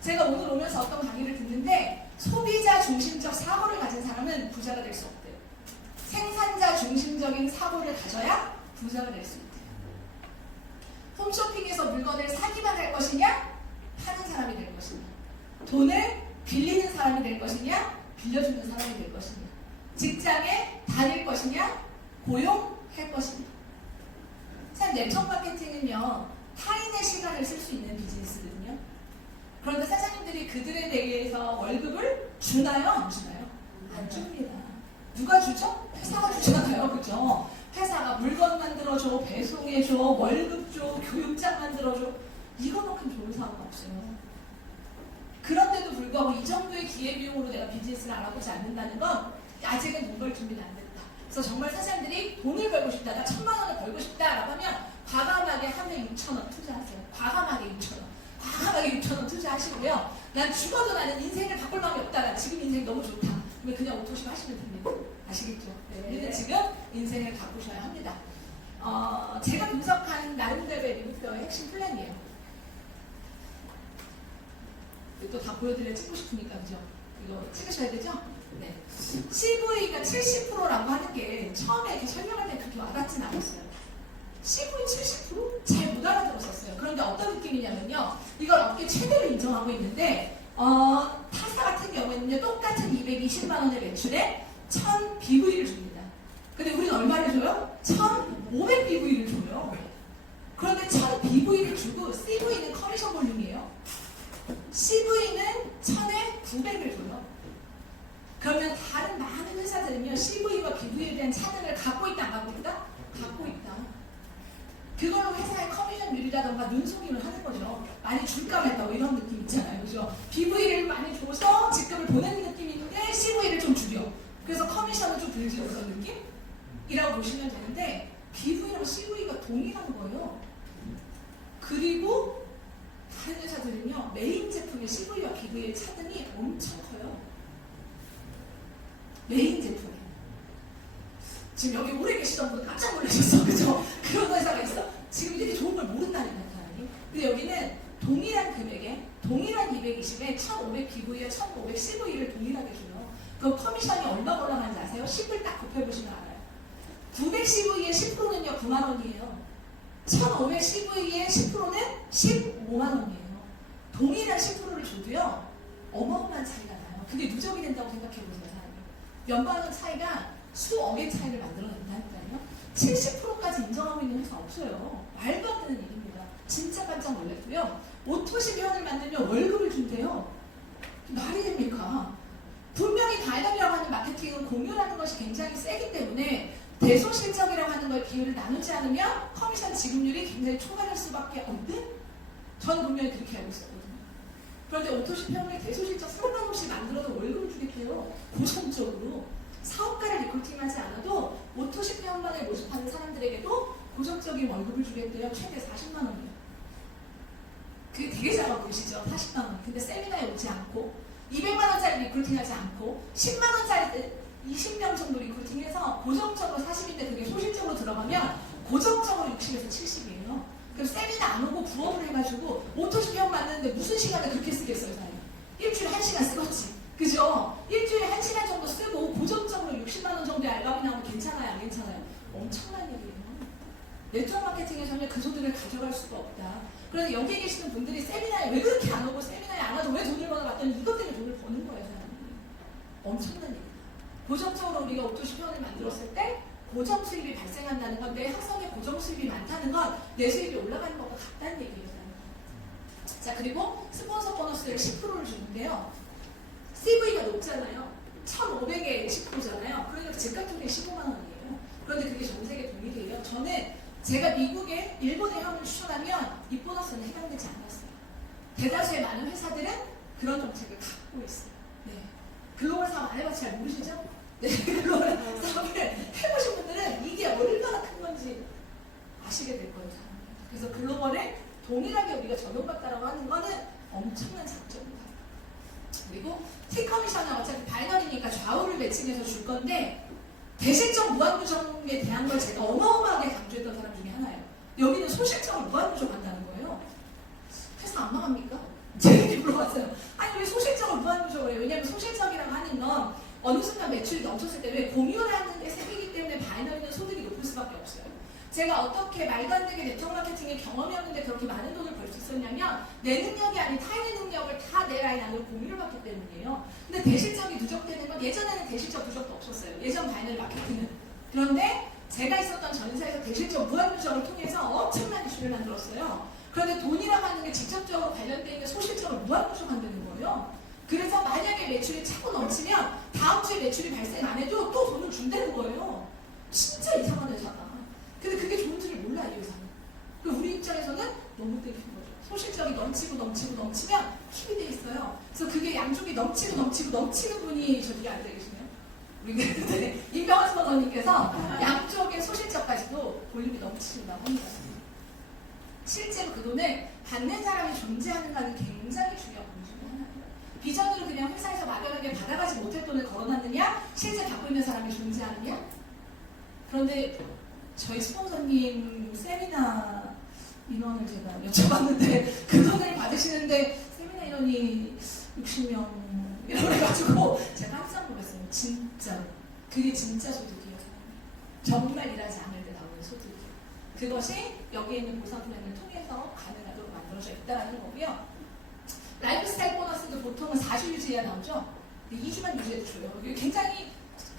제가 오늘 오면서 어떤 강의를 듣는데 소비자 중심적 사고를 가진 사람은 부자가 될 수 없대요. 생산자 중심적인 사고를 가져야 부자가 될 수 있대요. 홈쇼핑에서 물건을 사기만 할 것이냐, 파는 사람이 될 것이냐, 돈을 빌리는 사람이 될 것이냐, 빌려주는 사람이 될 것이냐, 직장에 다닐 것이냐, 고용할 것이냐. 참 네트워크 마케팅은요, 타인의 시간을 쓸 수 있는 비즈니스거든요. 그런데 사장님들이 그들에 대해서 월급을 주나요? 안 주나요? 안 줍니다. 누가 주죠? 회사가 주잖아요. 그죠? 회사가 물건 만들어줘, 배송해줘, 월급 줘, 교육장 만들어줘. 이거만큼 좋은 사업은 없어요. 그런데도 불구하고 이 정도의 기회비용으로 내가 비즈니스를 알아보지 않는다는 건 아직은 돈 벌 준비는 안 됐다. 그래서 정말 사장님들이 돈을 벌고 싶다, 나 1,000만 원을 벌고 싶다라고 하면 과감하게 하루에 6,000원 투자하세요. 과감하게 6,000원. 과감하게 6,000원 투자하시고요. 난 죽어도 나는 인생을 바꿀 마음이 없다. 나 지금 인생 너무 좋다. 그러면 그냥 오토시 하시면 됩니다. 아시겠죠? 네. 우리는 지금 인생을 바꾸셔야 합니다. 제가 분석한 나름대로의 리뷰표의 핵심 플랜이에요. 또 다 보여드려 찍고 싶으니까, 그죠? 이거 찍으셔야 되죠? 네. CV가 70%라고 하는 게 처음에 이렇게 설명할 때 그렇게 와닿진 않았어요. CV 70%? 잘 못 알아들었었어요. 그런데 어떤 느낌이냐면요, 이걸 업계 최대로 인정하고 있는데 타사 같은 경우에는요, 똑같은 220만 원의 매출에 1000 BV를 줍니다. 근데 우리는 얼마를 줘요? 1500 BV를 줘요. 그런데 1000 BV를 주고 CV는 커미션 볼륨이에요. CV는 1000에 900을 줘요. 그러면 다른 많은 회사들은요, CV와 BV에 대한 차등을 갖고 있다, 안 갖고 있다? 갖고 있다. 그걸로 회사의 커미션율이라던가 눈속임을 하는 거죠. 많이 줄까 말까 이런 느낌 있잖아요. 그죠? BV를 많이 줘서 직급을 보내는 느낌인데 CV를 좀 줄여. 그래서 커미션을 좀 들지는 그런 느낌이라고 보시면 되는데, BV랑 CV가 동일한 거예요. 그리고 다른 회사들은요, 메인 제품의 CV와 BV의 차등이 엄청 커요. 메인 제품. 지금 여기 오래 계시던 분은 깜짝 놀라셨어. 그죠? 그런 회사가 있어. 지금 이렇게 좋은 걸 모른다니까, 사람이. 근데 여기는 동일한 금액에, 동일한 220에 1500 BV와 1500 CV를 동일하게 줘요. 그 커미션이 얼마 올라가는지 아세요? 10을 딱 곱해보시면 알아요. 900 CV의 10%는요, 9만 원이에요. 1500 CV의 10%는 15만 원이에요. 동일한 10%를 줘도요, 어마어마한 차이가 나요. 그게 누적이 된다고 생각해보세요, 사람이. 몇만 원 차이가 수억의 차이를 만들어낸다니까요. 70%까지 인정하고 있는 회사 없어요. 말도 안 되는 일입니다. 진짜 깜짝 놀랐고요. 오토시 회원을 만들면 월급을 준대요. 말이 됩니까? 분명히 다이너미라고 하는 마케팅은 공유라는 것이 굉장히 세기 때문에 대소실적이라고 하는 걸 비율을 나누지 않으면 커미션 지급률이 굉장히 초과될 수밖에 없는, 저는 분명히 그렇게 알고 있었거든요. 그런데 오토시 회원이 대소실적 상관없이 만들어도 월급을 주겠대요. 고정적으로. 사업가를 리크루팅하지 않아도 오토시 회원만을 모집하는 사람들에게도 고정적인 월급을 주겠대요. 최대 40만 원이요. 그게 되게 작아 보이시죠? 40만 원. 근데 세미나에 오지 않고 200만 원짜리 리크루팅하지 않고 10만 원짜리 20명 정도 리크루팅해서 고정적으로 40인데 그게 소실적으로 들어가면 고정적으로 60에서 70이에요. 그럼 세미나 안 오고 부업을 해가지고 오토시 회원 만드는데 무슨 시간을 그렇게 쓰겠어요, 사장님? 일주일에 1시간 쓰겠지. 그죠? 일주일에 1시간 정도 쓰고 고정적으로 60만 원 정도의 알바비 나오면 괜찮아요, 안 괜찮아요? 엄청난 얘기예요. 네트워크 마케팅에서는 그 소득을 가져갈 수가 없다. 그래서 여기에 계시는 분들이 세미나에 왜 그렇게 안 오고 세미나에 안 와도 왜 돈을 벌어 봤더니 이것 때문에 돈을 버는 거예요, 사람들이. 엄청난 얘기예요. 고정적으로 우리가 오토시 회원을 만들었을 때 고정 수입이 발생한다는 건, 내 학생의 고정 수입이 많다는 건 내 수입이 올라가는 것과 같다는 얘기예요. 자, 그리고 스폰서 보너스를 10%를 주는데요. CV가 높잖아요. 1,500에 10%잖아요. 그러니까 즉각 통계 15만 원이에요. 그런데 그게 전 세계 동일이에요. 저는 제가 미국에 일본의 회원을 추천하면 이 보너스는 해당되지 않았어요. 대다수의 많은 회사들은 그런 정책을 갖고 있어요. 네. 글로벌 사업 안 해봐서 잘 모르시죠? 네. 글로벌 사업을 해보신 분들은 이게 얼마나 큰 건지 아시게 될 거예요. 그래서 글로벌에 동일하게 우리가 적용받다라고 하는 거는 엄청난 장점입니다. 그리고 T커미션은 어차피 바이너리니까 좌우를 매칭해서 줄 건데 대실적 무한누적에 대한 걸 제가 어마어마하게 강조했던 사람 중에 하나예요. 여기는 소실적으로 무한누적한다는 거예요. 회사 안 망합니까? 제 얘기 물어봤어요. 아니 왜 소실적으로 무한누적을 해요? 왜냐하면 소실적이라고 하는 건 어느 순간 매출이 넘쳤을 때 왜 공유라는 게 생기기 때문에 바이너리는 소득이 높을 수밖에 없어요. 제가 어떻게 말도 안 되게 네트워크 마케팅의 경험이 없는데 그렇게 많은 돈을 벌 수 있었냐면 내 능력이 아닌 타인의 능력을 다 내 라인 안으로 공유를 받기 때문이에요. 근데 대실적이 누적되는 건 예전에는 대실적 누적도 없었어요. 예전 바이너리 마케팅은. 그런데 제가 있었던 전사에서 대실적 무한 누적을 통해서 엄청난 이슈를 만들었어요. 그런데 돈이라고 하는 게 직접적으로 관련되어 있는 소실적을 무한 누적한다는 거예요. 그래서 만약에 매출이 차고 넘치면 다음 주에 매출이 발생 안 해도 또 돈을 준다는 거예요. 진짜 이상한 회사다. 근데 그게 좋은지를 몰라, 이 회사는. 우리 입장에서는 너무 땡긴 거죠. 소실적이 넘치면 힘이 돼 있어요. 그래서 그게 양쪽이 넘치는 분이 저 뒤에 앉아 계시네요. 우리 임병환 스포너님께서 양쪽의 소실적까지도 볼륨이 넘치신다고 합니다. 실제로 그 돈을 받는 사람이 존재하는가는 굉장히 중요한 부분 중에 하나예요. 비전으로 그냥 회사에서 막연하게 받아가지 못할 돈을 걸어놨느냐, 실제 받고 있는 사람이 존재하느냐. 그런데 저희 스폰서님 세미나 인원을 제가 여쭤봤는데 그 돈을 받으시는데 세미나 인원이 60명 이라고 해가지고 제가 깜짝 놀랐어요. 진짜 그게 진짜 소득이에요. 정말 일하지 않을 때 나오는 소득이에요. 그것이 여기에 있는 보상 플랜을 통해서 가능하도록 만들어져 있다는 거고요. 라이프스타일 보너스도 보통은 4주 유지해야 나오죠. 2주만 유지해도 줘요. 굉장히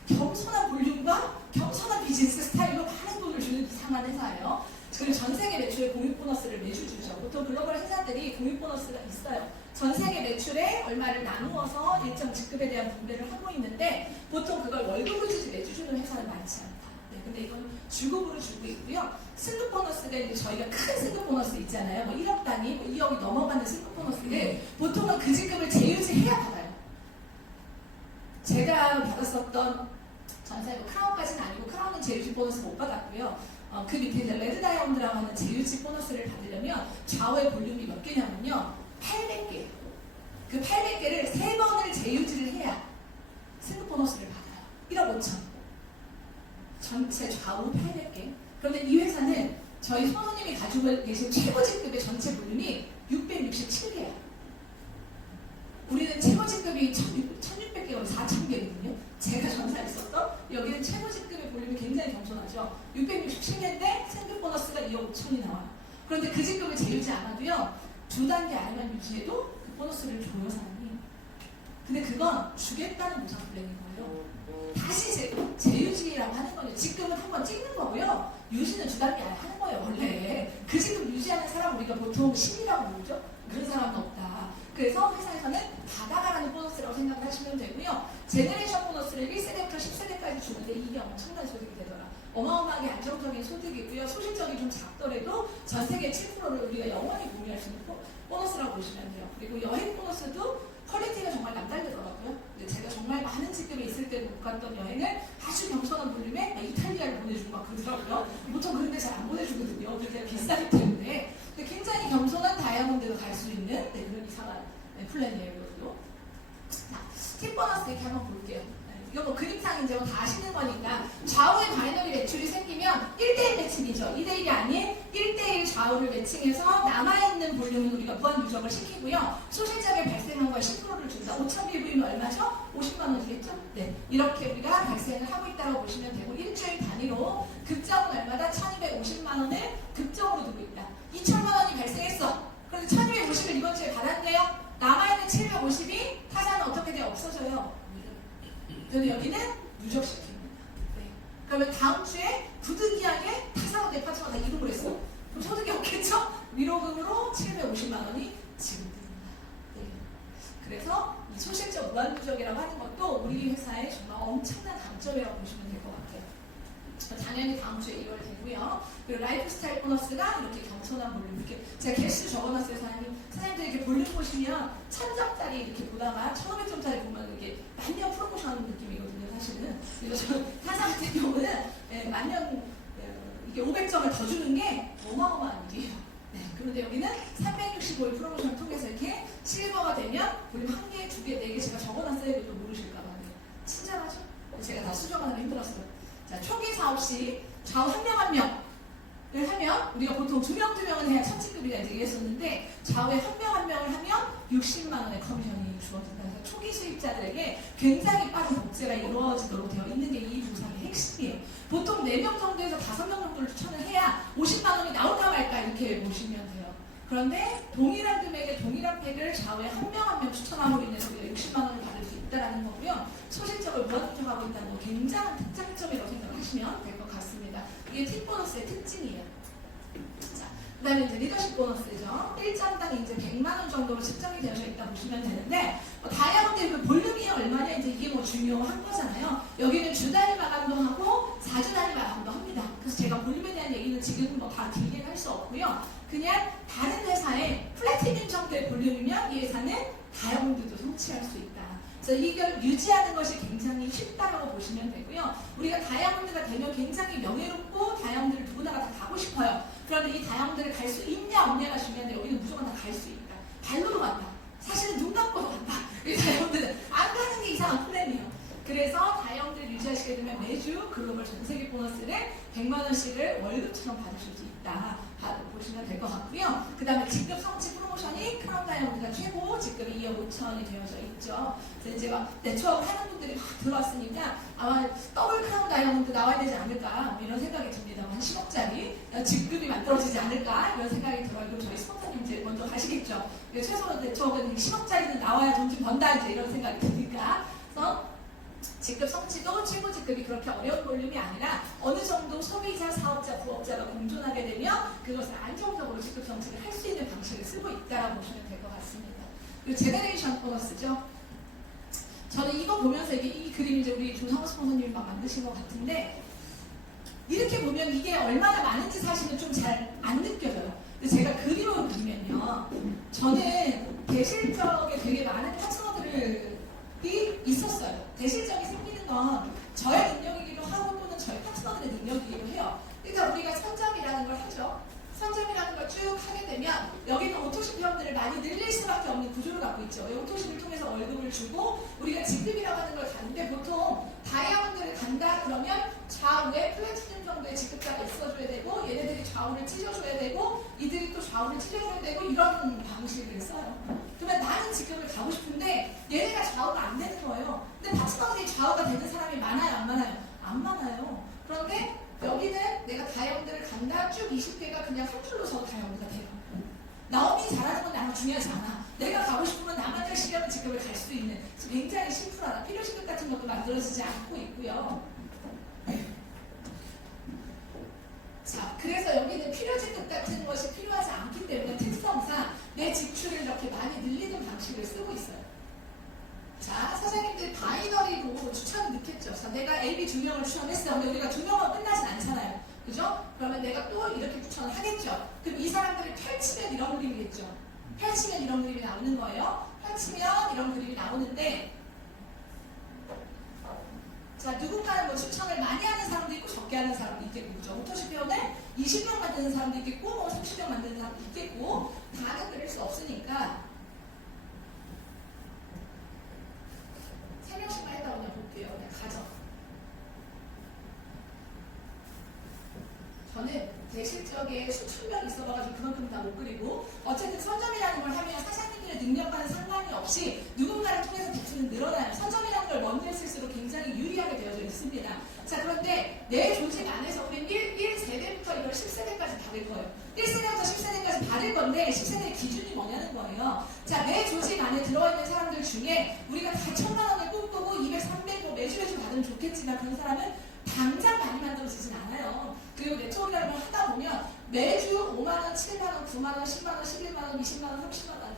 겸손한 볼륨과 겸손한 비즈니스 스타일로 많은 돈을 주는 이상한 회사예요. 그리고 전 세계 매출의 공유 보너스를 매주 주죠. 보통 글로벌 회사들이 공유 보너스가 있어요. 전 세계 매출의 얼마를 나누어서 일정 직급에 대한 분배를 하고 있는데 보통 그걸 월급으로 주지 매주 주는 회사는 많지 않다. 네, 근데 이건 주급으로 주고 있고요. 승급 보너스가 이제 저희가 큰 승급 보너스 있잖아요. 뭐 1억 단위, 뭐 2억이 넘어가는 승급 보너스를 보통은 그 직급을 재유지해야 받아요. 제가 받았었던 전사에 뭐 크라운까지는 아니고 크라운은 재유지 보너스 못 받았고요. 그 밑에 이제 레드 다이아몬드라고 하는 재유지 보너스를 받으려면 좌우의 볼륨이 몇 개냐면요. 800개. 그 800개를 3번을 재유지를 해야 승급 보너스를 받아요. 1억 5천. 전체 좌우 800개. 그런데 이 회사는 저희 선호님이 가지고 계신 최고 직급의 전체 볼륨이 667개예요. 우리는 최고 직급이 1600개가 4000개거든요. 제가 전사에 있었던 여기는 최고 직급의 볼륨이 굉장히 겸손하죠. 667개인데 승급 보너스가 2억 5천이 나와요. 그런데 그 직급을 재유지 않아도요. 2단계 아래만 유지해도 그 보너스를 줘요, 사람이. 근데 그건 주겠다는 보상 플랜인 거예요. 다시 재유지라고 하는 거예요. 직급은 한번 찍는 거고요. 유지는 2단계 아래 하는 거예요, 원래. 그 직급 유지하는 사람 우리가 보통 신이라고 부르죠. 그런 사람은 없다. 그래서 회사에서는 받아가라는 보너스라고 생각을 하시면 되고요. 제너레이션 보너스를 1세대부터 10세대까지 주는데 이게 엄청난 소득이 되더라. 어마어마하게 안정적인 소득이고요. 소실적이 좀 작더라도 전 세계 7%를 우리가 영원히 보유할 수 있는 보너스라고 보시면 돼요. 그리고 여행 보너스도 퀄리티가 정말 남다르더라고요. 근데 제가 정말 많은 직급에 있을 때도 못 갔던 여행을 아주 겸손한 볼륨에 이탈리아를 보내주고 막 그러더라고요. 보통 그런 데 잘 안 보내주거든요. 그게 비싸기 때문에. 근데 굉장히 겸손한 다이아몬드가 갈 수 있는 그런 이상한 플랜이에요. 이것도. 자, 팁 보너스 이렇게 한번 볼게요. 이거 뭐 그림상 이제 다 아시는 거니까 좌우의 바이너리 매출이 생기면 1대1 매칭이죠. 2대1이 아닌 1대1 좌우를 매칭해서 남아있는 볼륨은 우리가 무한 누적을 시키고요. 소실적에 발생한 거에 10%를 준다. 5,000BV면 얼마죠? 50만 원이겠죠? 네. 이렇게 우리가 발생을 하고 있다고 보시면 되고 일주일 단위로 급정은 얼마다? 1,250만 원을 급정으로 두고 있다. 2천만 원이 발생했어. 그런데 1,250을 이번 주에 받았네요. 남아있는 750이 타사는 어떻게 돼? 없어져요. 그런데 여기는 누적시킵니다. 네. 그러면 다음 주에 부득이하게 타사와 대파트가 다 이동을 했어. 그럼 소득이 없겠죠? 위로금으로 750만 원이 지급됩니다. 네. 그래서 이 소실적 무한누적이라고 하는 것도 우리 회사의 정말 엄청난 강점이라고 보시면 될 것 같아요. 당연히 다음 주에 2월 되고요. 그리고 라이프 스타일 보너스가 이렇게 겸손한 볼륨. 이렇게 제가 개수 적어놨어요, 사장님들 이렇게 볼륨 보시면 1,000점짜리 이렇게 보다가 1,500점짜리 보면 이게 만년 프로모션 하는 느낌이거든요, 사실은. 그래서 저는 타사 같은 경우는 만년 이게 500점을 더 주는 게 어마어마한 일이에요. 네, 그런데 여기는 365일 프로모션을 통해서 이렇게 실버가 되면 볼륨 1개, 2개, 4개 제가 적어놨어요. 이것도 모르실까봐. 친절하죠? 제가 다 수정하느라 힘들었어요. 자, 초기 사업 시 좌우 한 명 한 명을 하면 우리가 보통 2명은 해야 천직급이라 이제 얘기했었는데 좌우에 한 명 한 명을 하면 60만 원의 커미션이 주어진다. 그래서 초기 수입자들에게 굉장히 빠른 복제가 이루어지도록 되어 있는 게 이 보상의 핵심이에요. 보통 4명 정도에서 5명 정도를 추천을 해야 50만 원이 나올까 말까 이렇게 보시면 돼요. 그런데 동일한 금액의 동일한 팩을 좌우에 한 명 한 명 추천함으로 인해서 우리가 60만 원을 받을 수 있다는 거고요. 소실적을 무한누적하고 있다는 거 굉장한 특장점이라고 생각하시면 될 것 같습니다. 이게 팁 보너스의 특징이에요. 자, 그 다음에 이제 리더십 보너스죠. 1점당 이제 100만 원 정도로 측정이 되어져 있다 보시면 되는데 다이아몬드의 그 볼륨이 얼마냐 이제 이게 뭐 중요한 거잖아요. 여기는 주 단위 마감도 하고 4주 단위 마감도 합니다. 그래서 제가 볼륨에 대한 얘기는 지금 뭐 다 길게 할 수 없고요. 그냥 다른 회사의 플래티늄 정도의 볼륨이면 이 회사는 다이아몬드도 성취할 수 있다. 그래서 이걸 유지하는 것이 굉장히 쉽다고 보시면 되고요. 우리가 다이아몬드가 되면 굉장히 명예롭고 다이아몬드를 누구나가 다 가고 싶어요. 그런데 이 다이아몬드를 갈 수 있냐 없냐가 중요한데 우리는 무조건 다 갈 수 있다. 발로도 간다. 사실은 눈 감고도 간다. 이 다이아몬드는 안 가는 게 이상한 플랜이에요. 그래서 다이아몬드를 유지하시게 되면 매주 글로벌 전세계 보너스를 100만 원씩을 월급처럼 받으실 수 있다. 보시면 될 것 같고요. 그 다음에 직급 성취 프로모션이 크라운 다이아몬드가 최고 직급이 2억 5천이 되어져 있죠. 그래서 이제 막 네트워크 하는 분들이 막 들어왔으니까 아마 더블 크라운 다이아몬드 나와야 되지 않을까 이런 생각이 듭니다. 한 10억짜리 직급이 만들어지지 않을까 이런 생각이 들어요. 그럼 저희 스폰서님 이제 먼저 가시겠죠. 최소 네트워크는 10억짜리는 나와야 돈 좀 번다 이제 이런 생각이 드니까. 그래서 직급 성취도 최고 직급이 그렇게 어려운 볼륨이 아니라 어느 정도 소비자, 사업자, 부업자가 공존하게 되면 그것을 안정적으로 직급 성취를 할 수 있는 방식을 쓰고 있다고 보시면 될 것 같습니다. 그리고 제너레이션 보너스죠. 저는 이거 보면서 이 그림 이제 우리 조상우 스폰서님이 막 만드신 것 같은데 이렇게 보면 이게 얼마나 많은지 사실은 좀 잘 안 느껴져요. 근데 제가 그림을 그리면요. 저는 대실적에 되게 많은 파트너들을 있었어요. 대실적이 생기는 건 저의 능력이기도 하고 또는 저희 파트너들의 능력이기도 해요. 그러니까 우리가 선점이라는 걸 하죠. 선점이라는 걸 쭉 하게 되면 여기는 오토십 회원들을 많이 늘릴 수밖에 없는 구조를 갖고 있죠. 오토십을 통해서 월급을 주고 우리가 직급이라고 하는 걸 가는데 보통 다이아몬드를 간다 그러면 좌우에 플래티늄 정도의 직급자가 있어줘야 되고 얘네들이 좌우를 찢어줘야 되고 이들이 또 좌우를 찢어줘야 되고 이런 방식을 써요. 그러면 나는 직급을 가고 싶은데 얘네가 좌우가 안 되는 거예요. 근데 파트너들이 좌우가 되는 사람이 많아요? 안 많아요? 안 많아요. 그런데 여기는 내가 다이아몬드를 간다 쭉 20개가 그냥 한 줄로 서도 다이아몬드가 돼요. 나오미 잘하는 건 나는 중요하지 않아. 내가 가고 싶으면 나만 열심히 직급을 갈 수 있는 굉장히 심플하다. 필요시급 같은 것도 만들어지지 않고 있고요. 자, 그래서 여기는 필요지급 같은 것이 필요하지 않기 때문에 특성상 내 지출을 이렇게 많이 늘리는 방식을 쓰고 있어요. 자, 사장님들 바이너리로 추천을 넣겠죠. 자, 내가 A, B 두 명을 추천했어. 근데 우리가 두 명은 끝나진 않잖아요. 그죠? 그러면 내가 또 이렇게 추천을 하겠죠. 그럼 이 사람들을 펼치면 이런 그림이겠죠. 펼치면 이런 그림이 나오는 거예요. 펼치면 이런 그림이 나오는데, 자, 누군가는 뭐 추천을 많이 하는 사람도 있고 적게 하는 사람도 있겠고, 그죠? 오토시 표현을 20명 만드는 사람도 있겠고, 뭐 30명 만드는 사람도 있겠고, 다는 그릴 수 없으니까 3명씩만 했다고 그냥 볼게요. 그냥 가죠. 저는 대실적에 수천 명 있어봐가지고 그만큼 다 못 그리고, 어쨌든 선점이라는 걸 하면 사장님들의 능력과는 상관이 없이 누군가를 통해서 대출은 늘어나요. 선점이라는 걸 먼저 쓸수록 굉장히 유리하게 되어져 있습니다. 자, 그런데 내 조직 안에서 우린 1세대부터 이걸 10세대까지 받을 거예요. 1세대부터 10세대까지 받을 건데 10세대의 기준이 뭐냐는 거예요. 자, 내 조직 안에 들어있는 사람들 중에 우리가 다 1000만 원을 꿈꾸고 200, 300, 뭐 매주 받으면 좋겠지만 그런 사람은 당장 많이 만들어지진 않아요. 그리고 네트워크라는 걸 하다 보면 매주 5만원, 7만원, 9만원, 10만원, 11만원, 20만원, 30만원,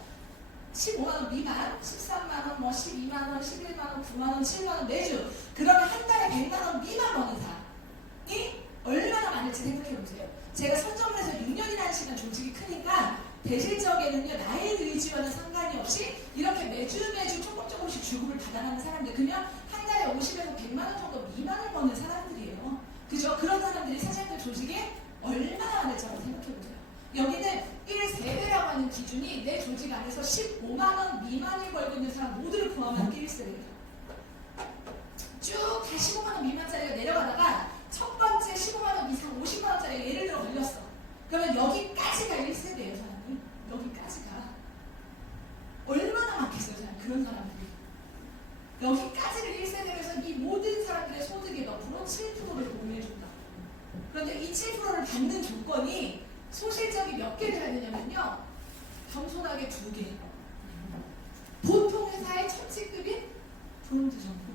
15만원 미만, 13만원, 뭐 12만원, 11만원, 9만원, 7만원 매주. 그러면 한 달에 100만원 미만 버는 사람이 얼마나 많을지 생각해보세요. 제가 선점을 해서 6년이라는 시간 조직이 크니까 대실적에는요, 나의 의지와는 상관이 없이 이렇게 매주 조금씩 주급을 받아가는 사람들, 그러면 한 달에 50에서 100만원 정도 미만을 버는 사람들이에요. 그죠? 그런 사람들이 사장님들 조직에 얼마나 많을지 한번 생각해보세요. 여기는 1세대라고 하는 기준이 내 조직 안에서 15만원 미만을 벌고 있는 사람 모두를 포함한 1세대예요. 쭉 다 15만원 미만짜리가 내려가다가 첫 번째 15만원 이상 50만원짜리가 예를 들어 걸렸어. 그러면 여기까지가 1세대예요, 사람이. 여기까지가. 얼마나 많겠어요, 사람. 그런 사람들이. 여기까지를 1세대로 해서 이 모든 사람들의 소득의 몇 프로? 7%를 공유해준다. 그런데 이 7%를 받는 조건이 소실적이 몇 개를 해야 되냐면요, 겸손하게 2개. 보통 회사의 천치급인 브론즈 정도.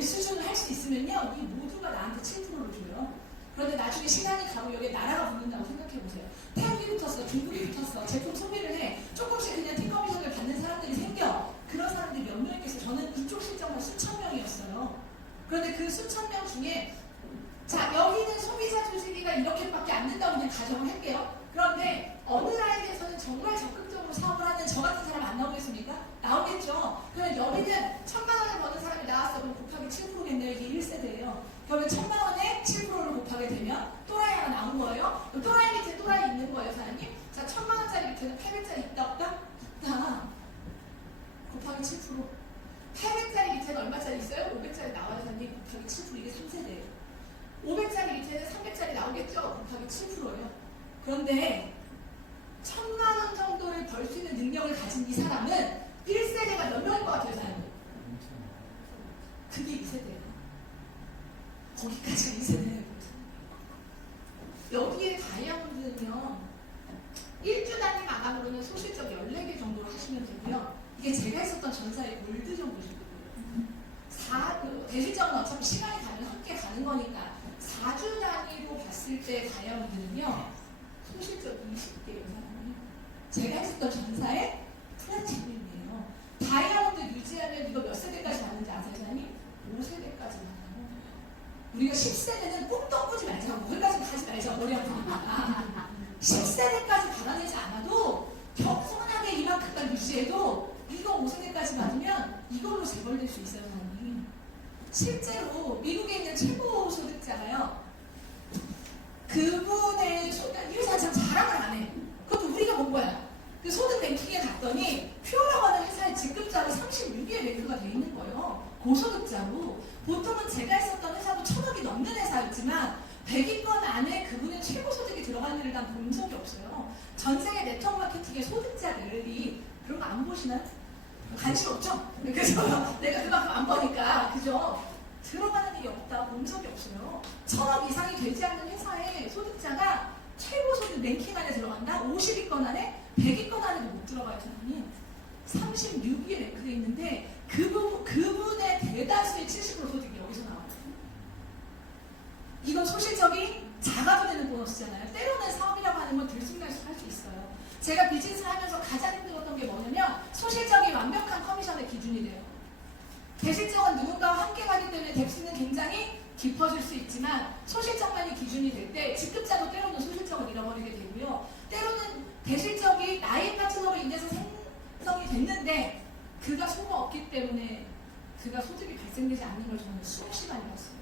수준을 할 수 있으면요, 이 모두가 나한테 7%를 줘요. 그런데 나중에 시간이 가고 여기에 나라가 붙는다고 생각해보세요. 태국이 붙었어, 중국이 붙었어, 제품 소비를 해, 조금씩 그냥 팀커미션을 받는 사람들이 생겨. 그런 사람들이 몇 명이겠어요? 저는 이쪽 실적만 수천 명이었어요. 그런데 그 수천 명 중에, 자, 여기는 소비자 조직비가 이렇게밖에 안 된다고 그냥 가정을 할게요. 그런데 어느 라인에서는 정말 적극적으로 사업을 하는 저 같은 사람 안 나오겠습니까? 나오겠죠. 그러면 여기는 1000만 원을 버는 사람이 나왔어. 그럼 곱하기 7%겠네요. 이게 1세대예요. 그러면 1000만 원에 7%를 곱하게 되면 또라이 하나 나온 거예요. 또라이 밑에 또라이 있는 거예요, 사장님. 자, 1000만 원짜리 밑에는 800짜리 있다 없다? 있다. 곱하기 7%. 800짜리 밑에는 얼마짜리 있어요? 500짜리 나와요, 사장님. 곱하기 7%. 이게 3세대예요. 500짜리 밑에는 300짜리 나오겠죠? 곱하기 7%예요. 그런데 1000만 원 정도를 벌 수 있는 능력을 가진 이 사람은 1세대가 몇 명일 것 같아요, 사람은? 그게 2세대예요. 거기까지 2세대예요. 여기에 다이아몬드는요, 1주 단위 마감으로는 소실적 14개 정도로 하시면 되고요. 이게 제가 했었던 전사의 골드 정도 정도예요. 대실적은 어차피 시간이 가면 함께 가는 거니까 4주 단위로 봤을 때 다이아몬드는요, 소실적 20개예요, 사람이. 제가 했었던 전사의 플래티넘이에요. 다이아몬드 유지하면 이거 몇 세대까지 가는지 아세요, 사장님? 5세대까지 가요. 우리가 10세대는 꿈도 꾸지 말자고, 거기까지 가지 말자고, 머리 아프니까. 10세대까지 받아내지 않아도 겸손하게 이만큼만 유지해도 이거 5세대까지 받으면 이걸로 재벌될 수 있어요, 사장님. 실제로 미국에 있는 최고 소득자가요, 그분의 소득, 이 회사 참 자랑을 안 해. 그것도 우리가 본 거야. 그 소득 랭킹에 갔더니 퓨어라고 하는 회사의 직급자로 36위에 랭크가 돼 있는 거예요. 고소득자로. 보통은 제가 했었던 회사도 1000억이 넘는 회사였지만 100위권 안에 그분의 최고 소득이 들어가는 일을 난 본 적이 없어요. 전 세계 네트워크 마케팅의 소득자들이 그런 거 안 보시나요? 관심 없죠? 그래서 내가 그만큼 안 보니까, 그죠? 들어가는 일이 없다, 본 적이 없어요. 1000억 이상이 되지 않는 회사의 소득자가 최고 소득 랭킹 안에 들어간다? 50위권 안에? 100위권 안에도 못 들어가요, 사람이. 36위에 랭크되어 있는데 그분의 대다수의 70% 소득이 여기서 나와요. 이건 소실적이 작아도 되는 보너스잖아요. 때로는 사업이라고 하는 건 들쑥날쑥 할 수 있어요. 제가 비즈니스를 하면서 가장 힘들었던 게 뭐냐면 소실적이 완벽한 커미션의 기준이 돼요. 대실적은 누군가와 함께 가기 때문에 뎁스는 굉장히 깊어질 수 있지만 소실적만이 기준이 될 때 직급자도 때로는 소실적을 잃어버리게 되고요. 때로는 대실적이 나의 파트너로 인해서 생성이 됐는데 그가 소가 없기 때문에 그가 소득이 발생되지 않는 걸 저는 수없이 많이 봤어요.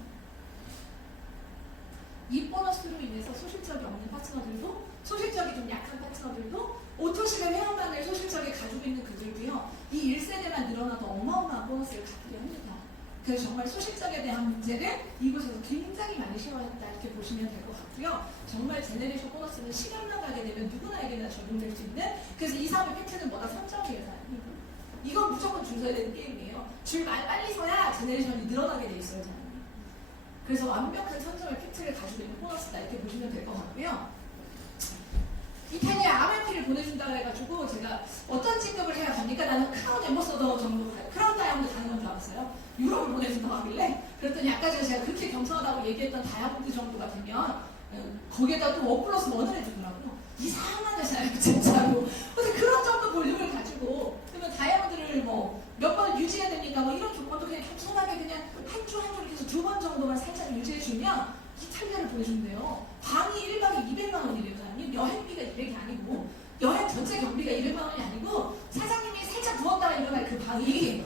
이 보너스로 인해서 소실적이 없는 파트너들도 소실적이 좀 약한 파트너들도 오토실의 회원만을 소실적에 가지고 있는 그들도요. 이 1세대만 늘어나도 어마어마한 보너스를 갖게 합니다. 그래서 정말 소실적에 대한 문제를 이곳에서 굉장히 많이 실험했다 이렇게 보시면 될 것 같고요. 정말 제네레이션 보너스는 시간만 가게 되면 누구나에게나 적용될 수 있는 그래서 이 사업의 팩트는 뭐다 3점이에요. 이건 무조건 줄 서야 되는 게임이에요. 줄 빨리 서야 제네레이션이 늘어나게 돼 있어요. 저는. 그래서 완벽한 선점의 팩트를 가지고 있는 보너스다 이렇게 보시면 될 것 같고요. 이탈리아 RMP를 보내준다고 해가지고 제가 어떤 직급을 해야 갑니까? 나는 크라운 엠버서더 정도 가요. 크라운 다이아몬드 가는 건 줄 알았어요. 유럽을 보내준다고 하길래 그랬더니 아까 전에 제가 그렇게 겸손하다고 얘기했던 다이아몬드 정도가 되면 거기에다 또 1+1을 해주더라고요. 이상한 회사예요 진짜로. 근데 그런 정도 볼륨을 가지고 그러면 다이아몬드를 뭐 몇 번 유지해야 됩니까? 뭐 이런 조건도 그냥 겸손하게 그냥 한 주 이렇게 해서 2번 정도만 살짝 유지해주면 이탈리아를 보내준대요. 방이 1박에 200만 원이래요. 사장님. 여행비가 200이 아니고 여행 전체 경비가 200만 원이 아니고 사장님이 살짝 누웠다가 일어날 그 방이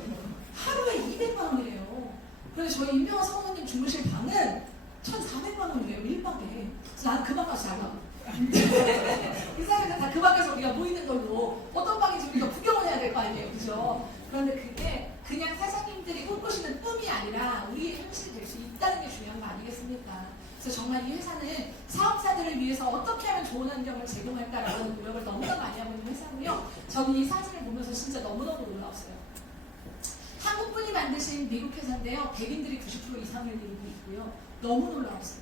하루에 200만 원이래요. 그래서 저희 임명환 사모님 주무실 방은 1,400만 원이래요. 1박에. 그래서 나는 그 방까지 잘 가. 이 사람들 다 그 방에서 우리가 모이는 걸로 어떤 방인지 우리가 구경을 해야 될 거 아니에요. 그죠? 그런데 그게 그냥 사장님들이 꿈꾸시는 꿈이 아니라 우리의 현실이 될 수 있다는 게 중요한 거 아니겠습니까? 그래서 정말 이 회사는 사업자들을 위해서 어떻게 하면 좋은 환경을 제공할까라는 노력을 너무나 많이 하고 있는 회사고요. 저는 이 사진을 보면서 진짜 너무너무 놀라웠어요. 한국분이 만드신 미국 회사인데요. 백인들이 90% 이상을 이루고 있고요. 너무 놀라웠어요.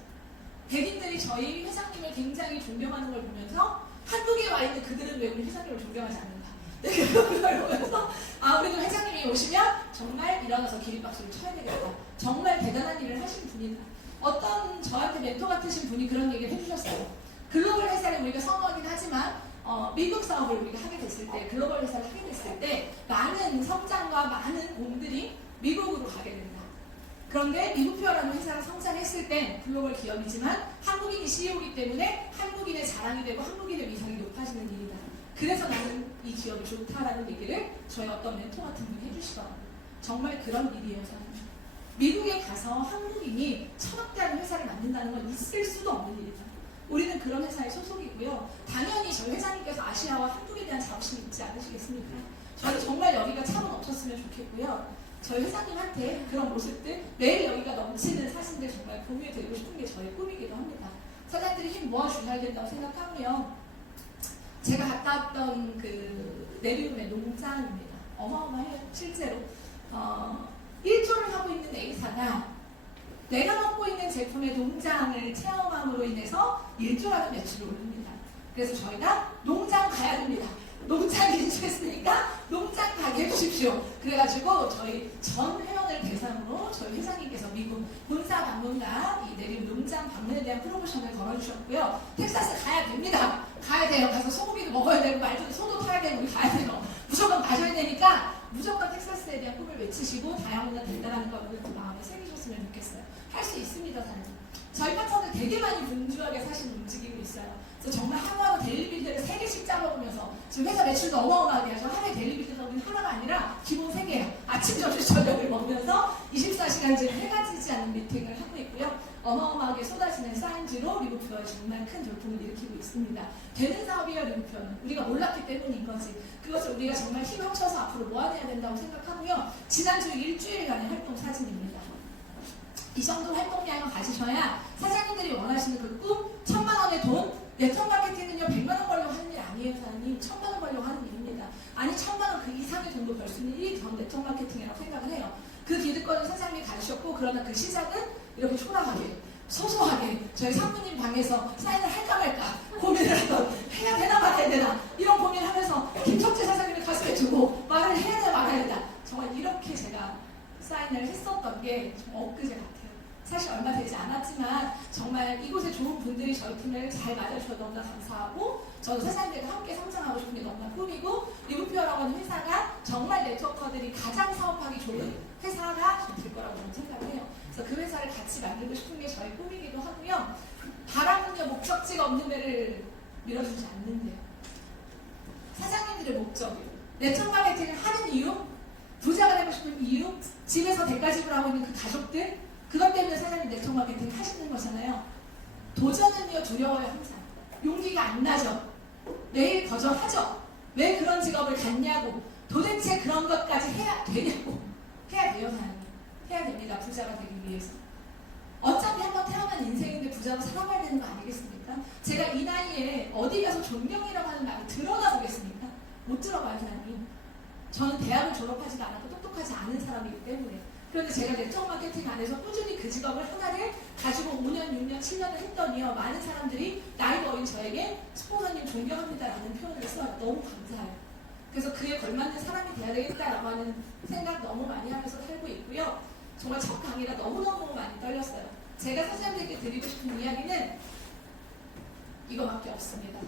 백인들이 저희 회장님을 굉장히 존경하는 걸 보면서 한국에 와 있는 그들은 왜 우리 회장님을 존경하지 않는가. 그걸 보면서 우리도 회장님이 오시면 정말 일어나서 기립박수를 쳐야 되겠다. 정말 대단한 일을 하신 분이다. 어떤 저한테 멘토 같으신 분이 그런 얘기를 해주셨어요. 글로벌 회사를 우리가 선호하긴 하지만 미국 사업을 우리가 하게 됐을 때 글로벌 회사를 하게 됐을 때 많은 성장과 많은 공들이 미국으로 가게 된다. 그런데 미국표라는 회사가 성장했을 땐 글로벌 기업이지만 한국인이 CEO이기 때문에 한국인의 자랑이 되고 한국인의 위상이 높아지는 일이다. 그래서 나는 이 기업이 좋다라는 얘기를 저희 어떤 멘토 같은 분이 해주시더라고요. 정말 그런 일이에요. 저는. 미국에 가서 한국인이 1,000억대하는 회사를 만든다는 건 있을 수도 없는 일이다. 우리는 그런 회사의 소속이고요. 당연히 저희 회장님께서 아시아와 한국에 대한 자부심이 있지 않으시겠습니까? 저는 정말 여기가 차고 넘쳤으면 좋겠고요. 저희 회장님한테 그런 모습들, 매일 여기가 넘치는 사진들 정말 공유해드리고 싶은 게 저의 꿈이기도 합니다. 사장님들이 힘 모아주셔야 된다고 생각하고요. 제가 갔다 왔던 그 내리움의 농장입니다. 어마어마해요. 실제로 1조를 하고 있는 A사가 내가 먹고 있는 제품의 농장을 체험함으로 인해서 1조라는 매출을 올립니다. 그래서 저희가 농장 가야 됩니다. 농장 인수했으니까 농장 가게 해주십시오. 그래가지고 저희 전 회원을 대상으로 저희 회장님께서 미국 본사 방문과 이 내림 농장 방문에 대한 프로모션을 걸어주셨고요. 텍사스 가야 됩니다. 가야 돼요. 가서 소고기도 먹어야 되고 말도 소도 타야 되고 우리 가야 돼요. 무조건 가셔야 되니까 무조건 텍사스에 대한 꿈을 외치시고 다양한 된다는 걸 오늘 그 마음에 새기셨으면 좋겠어요. 할 수 있습니다. 저희 파트너들 되게 많이 분주하게 사실 움직이고 있어요. 그래서 정말 하루하루 데일리빌드를 3개씩 짜먹으면서 지금 회사 매출도 어마어마하게 하죠. 하루에 데일리빌드가 우리 하나가 아니라 기본 3개예요. 아침, 점심, 저녁을 먹으면서 24시간 지금 해가지지 않는 미팅을 하고 있고요. 어마어마하게 쏟아지는 사인지로 리브표가 정말 큰 돌풍을 일으키고 있습니다. 되는 사업이에요. 리브표는. 우리가 몰랐기 때문인 거지. 그것을 우리가 정말 힘 합쳐서 앞으로 모아내야 된다고 생각하고요. 지난주 일주일간의 활동 사진입니다. 이 정도 활동량을 가지셔야 사장님들이 원하시는 그 꿈, 1,000만 원의 돈, 네트워크 마케팅은요 100만 원 벌려고 하는 일 아니에요. 사장님 1,000만 원 벌려고 하는 일입니다. 아니 1,000만 원 그 이상의 돈도 벌 수 있는 일이 전 네트워크 마케팅이라고 생각을 해요. 그 기득권을 사장님이 가르쳤고 그러나 그 시작은 이렇게 초라하게 소소하게 저희 사모님 방에서 사인을 할까 말까 고민을 하던 해야 되나 말아야 되나 이런 고민을 하면서 김석재 사장님을 가슴에 두고 말을 해야 되나 말아야 되나 정말 이렇게 제가 사인을 했었던 게 좀 엊그제 같아요. 사실 얼마 되지 않았지만 정말 이곳에 좋은 분들이 저희 팀을 잘 맞아주셔서 너무나 감사하고 저도 사장님들과 함께 성장하고 싶은 게 너무나 꿈이고 리브퓨어라고 하는 회사가 정말 네트워커들이 가장 사업하기 좋은 회사가 될 거라고 저는 생각을 해요. 그래서 그 회사를 같이 만들고 싶은 게 저희 꿈이기도 하고요. 바람은요 목적지가 없는 데를 밀어주지 않는데요. 사장님들의 목적이요. 네트워크 마케팅을 하는 이유, 부자가 되고 싶은 이유, 집에서 대가집을 하고 있는 그 가족들, 그것 때문에 사장님 네트워크 마케팅 하시는 거잖아요. 도전은요 두려워요 항상. 용기가 안 나죠. 매일 거절하죠. 왜 그런 직업을 갖냐고. 도대체 그런 것까지 해야 되냐고. 해야 돼요 사장님. 해야 됩니다. 부자가 되기 위해서. 어차피 한번 태어난 인생인데 부자로 살아가야 되는 거 아니겠습니까? 제가 이 나이에 어디 가서 존경이라고 하는 말을 들어나 보겠습니까? 못 들어가요 사장님. 저는 대학을 졸업하지도 않았고 똑똑하지 않은 사람이기 때문에. 그런데 제가 네트워크 마케팅 안에서 꾸준히 그 직업을 하나를 가지고 5년, 6년, 7년을 했더니요. 많은 사람들이 나이가 어린 저에게 스폰서님 존경합니다라는 표현을 써요. 너무 감사해요. 그래서 그에 걸맞는 사람이 돼야 되겠다라고 하는 생각 너무 많이 하면서 살고 있고요. 정말 첫 강의가 너무너무 많이 떨렸어요. 제가 선생님들께 드리고 싶은 이야기는 이거밖에 없습니다.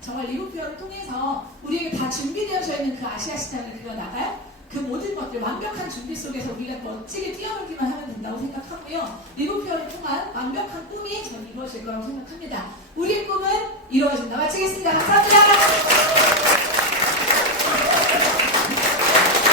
정말 리브퓨어를 통해서 우리에게 다 준비되어져 있는 그 아시아 시장을 그려나가요. 그 모든 것들 완벽한 준비 속에서 우리가 멋지게 뛰어놀기만 하면 된다고 생각하고요. 리브퓨어를 통한 완벽한 꿈이 저는 이루어질 거라고 생각합니다. 우리의 꿈은 이루어진다. 마치겠습니다. 감사합니다.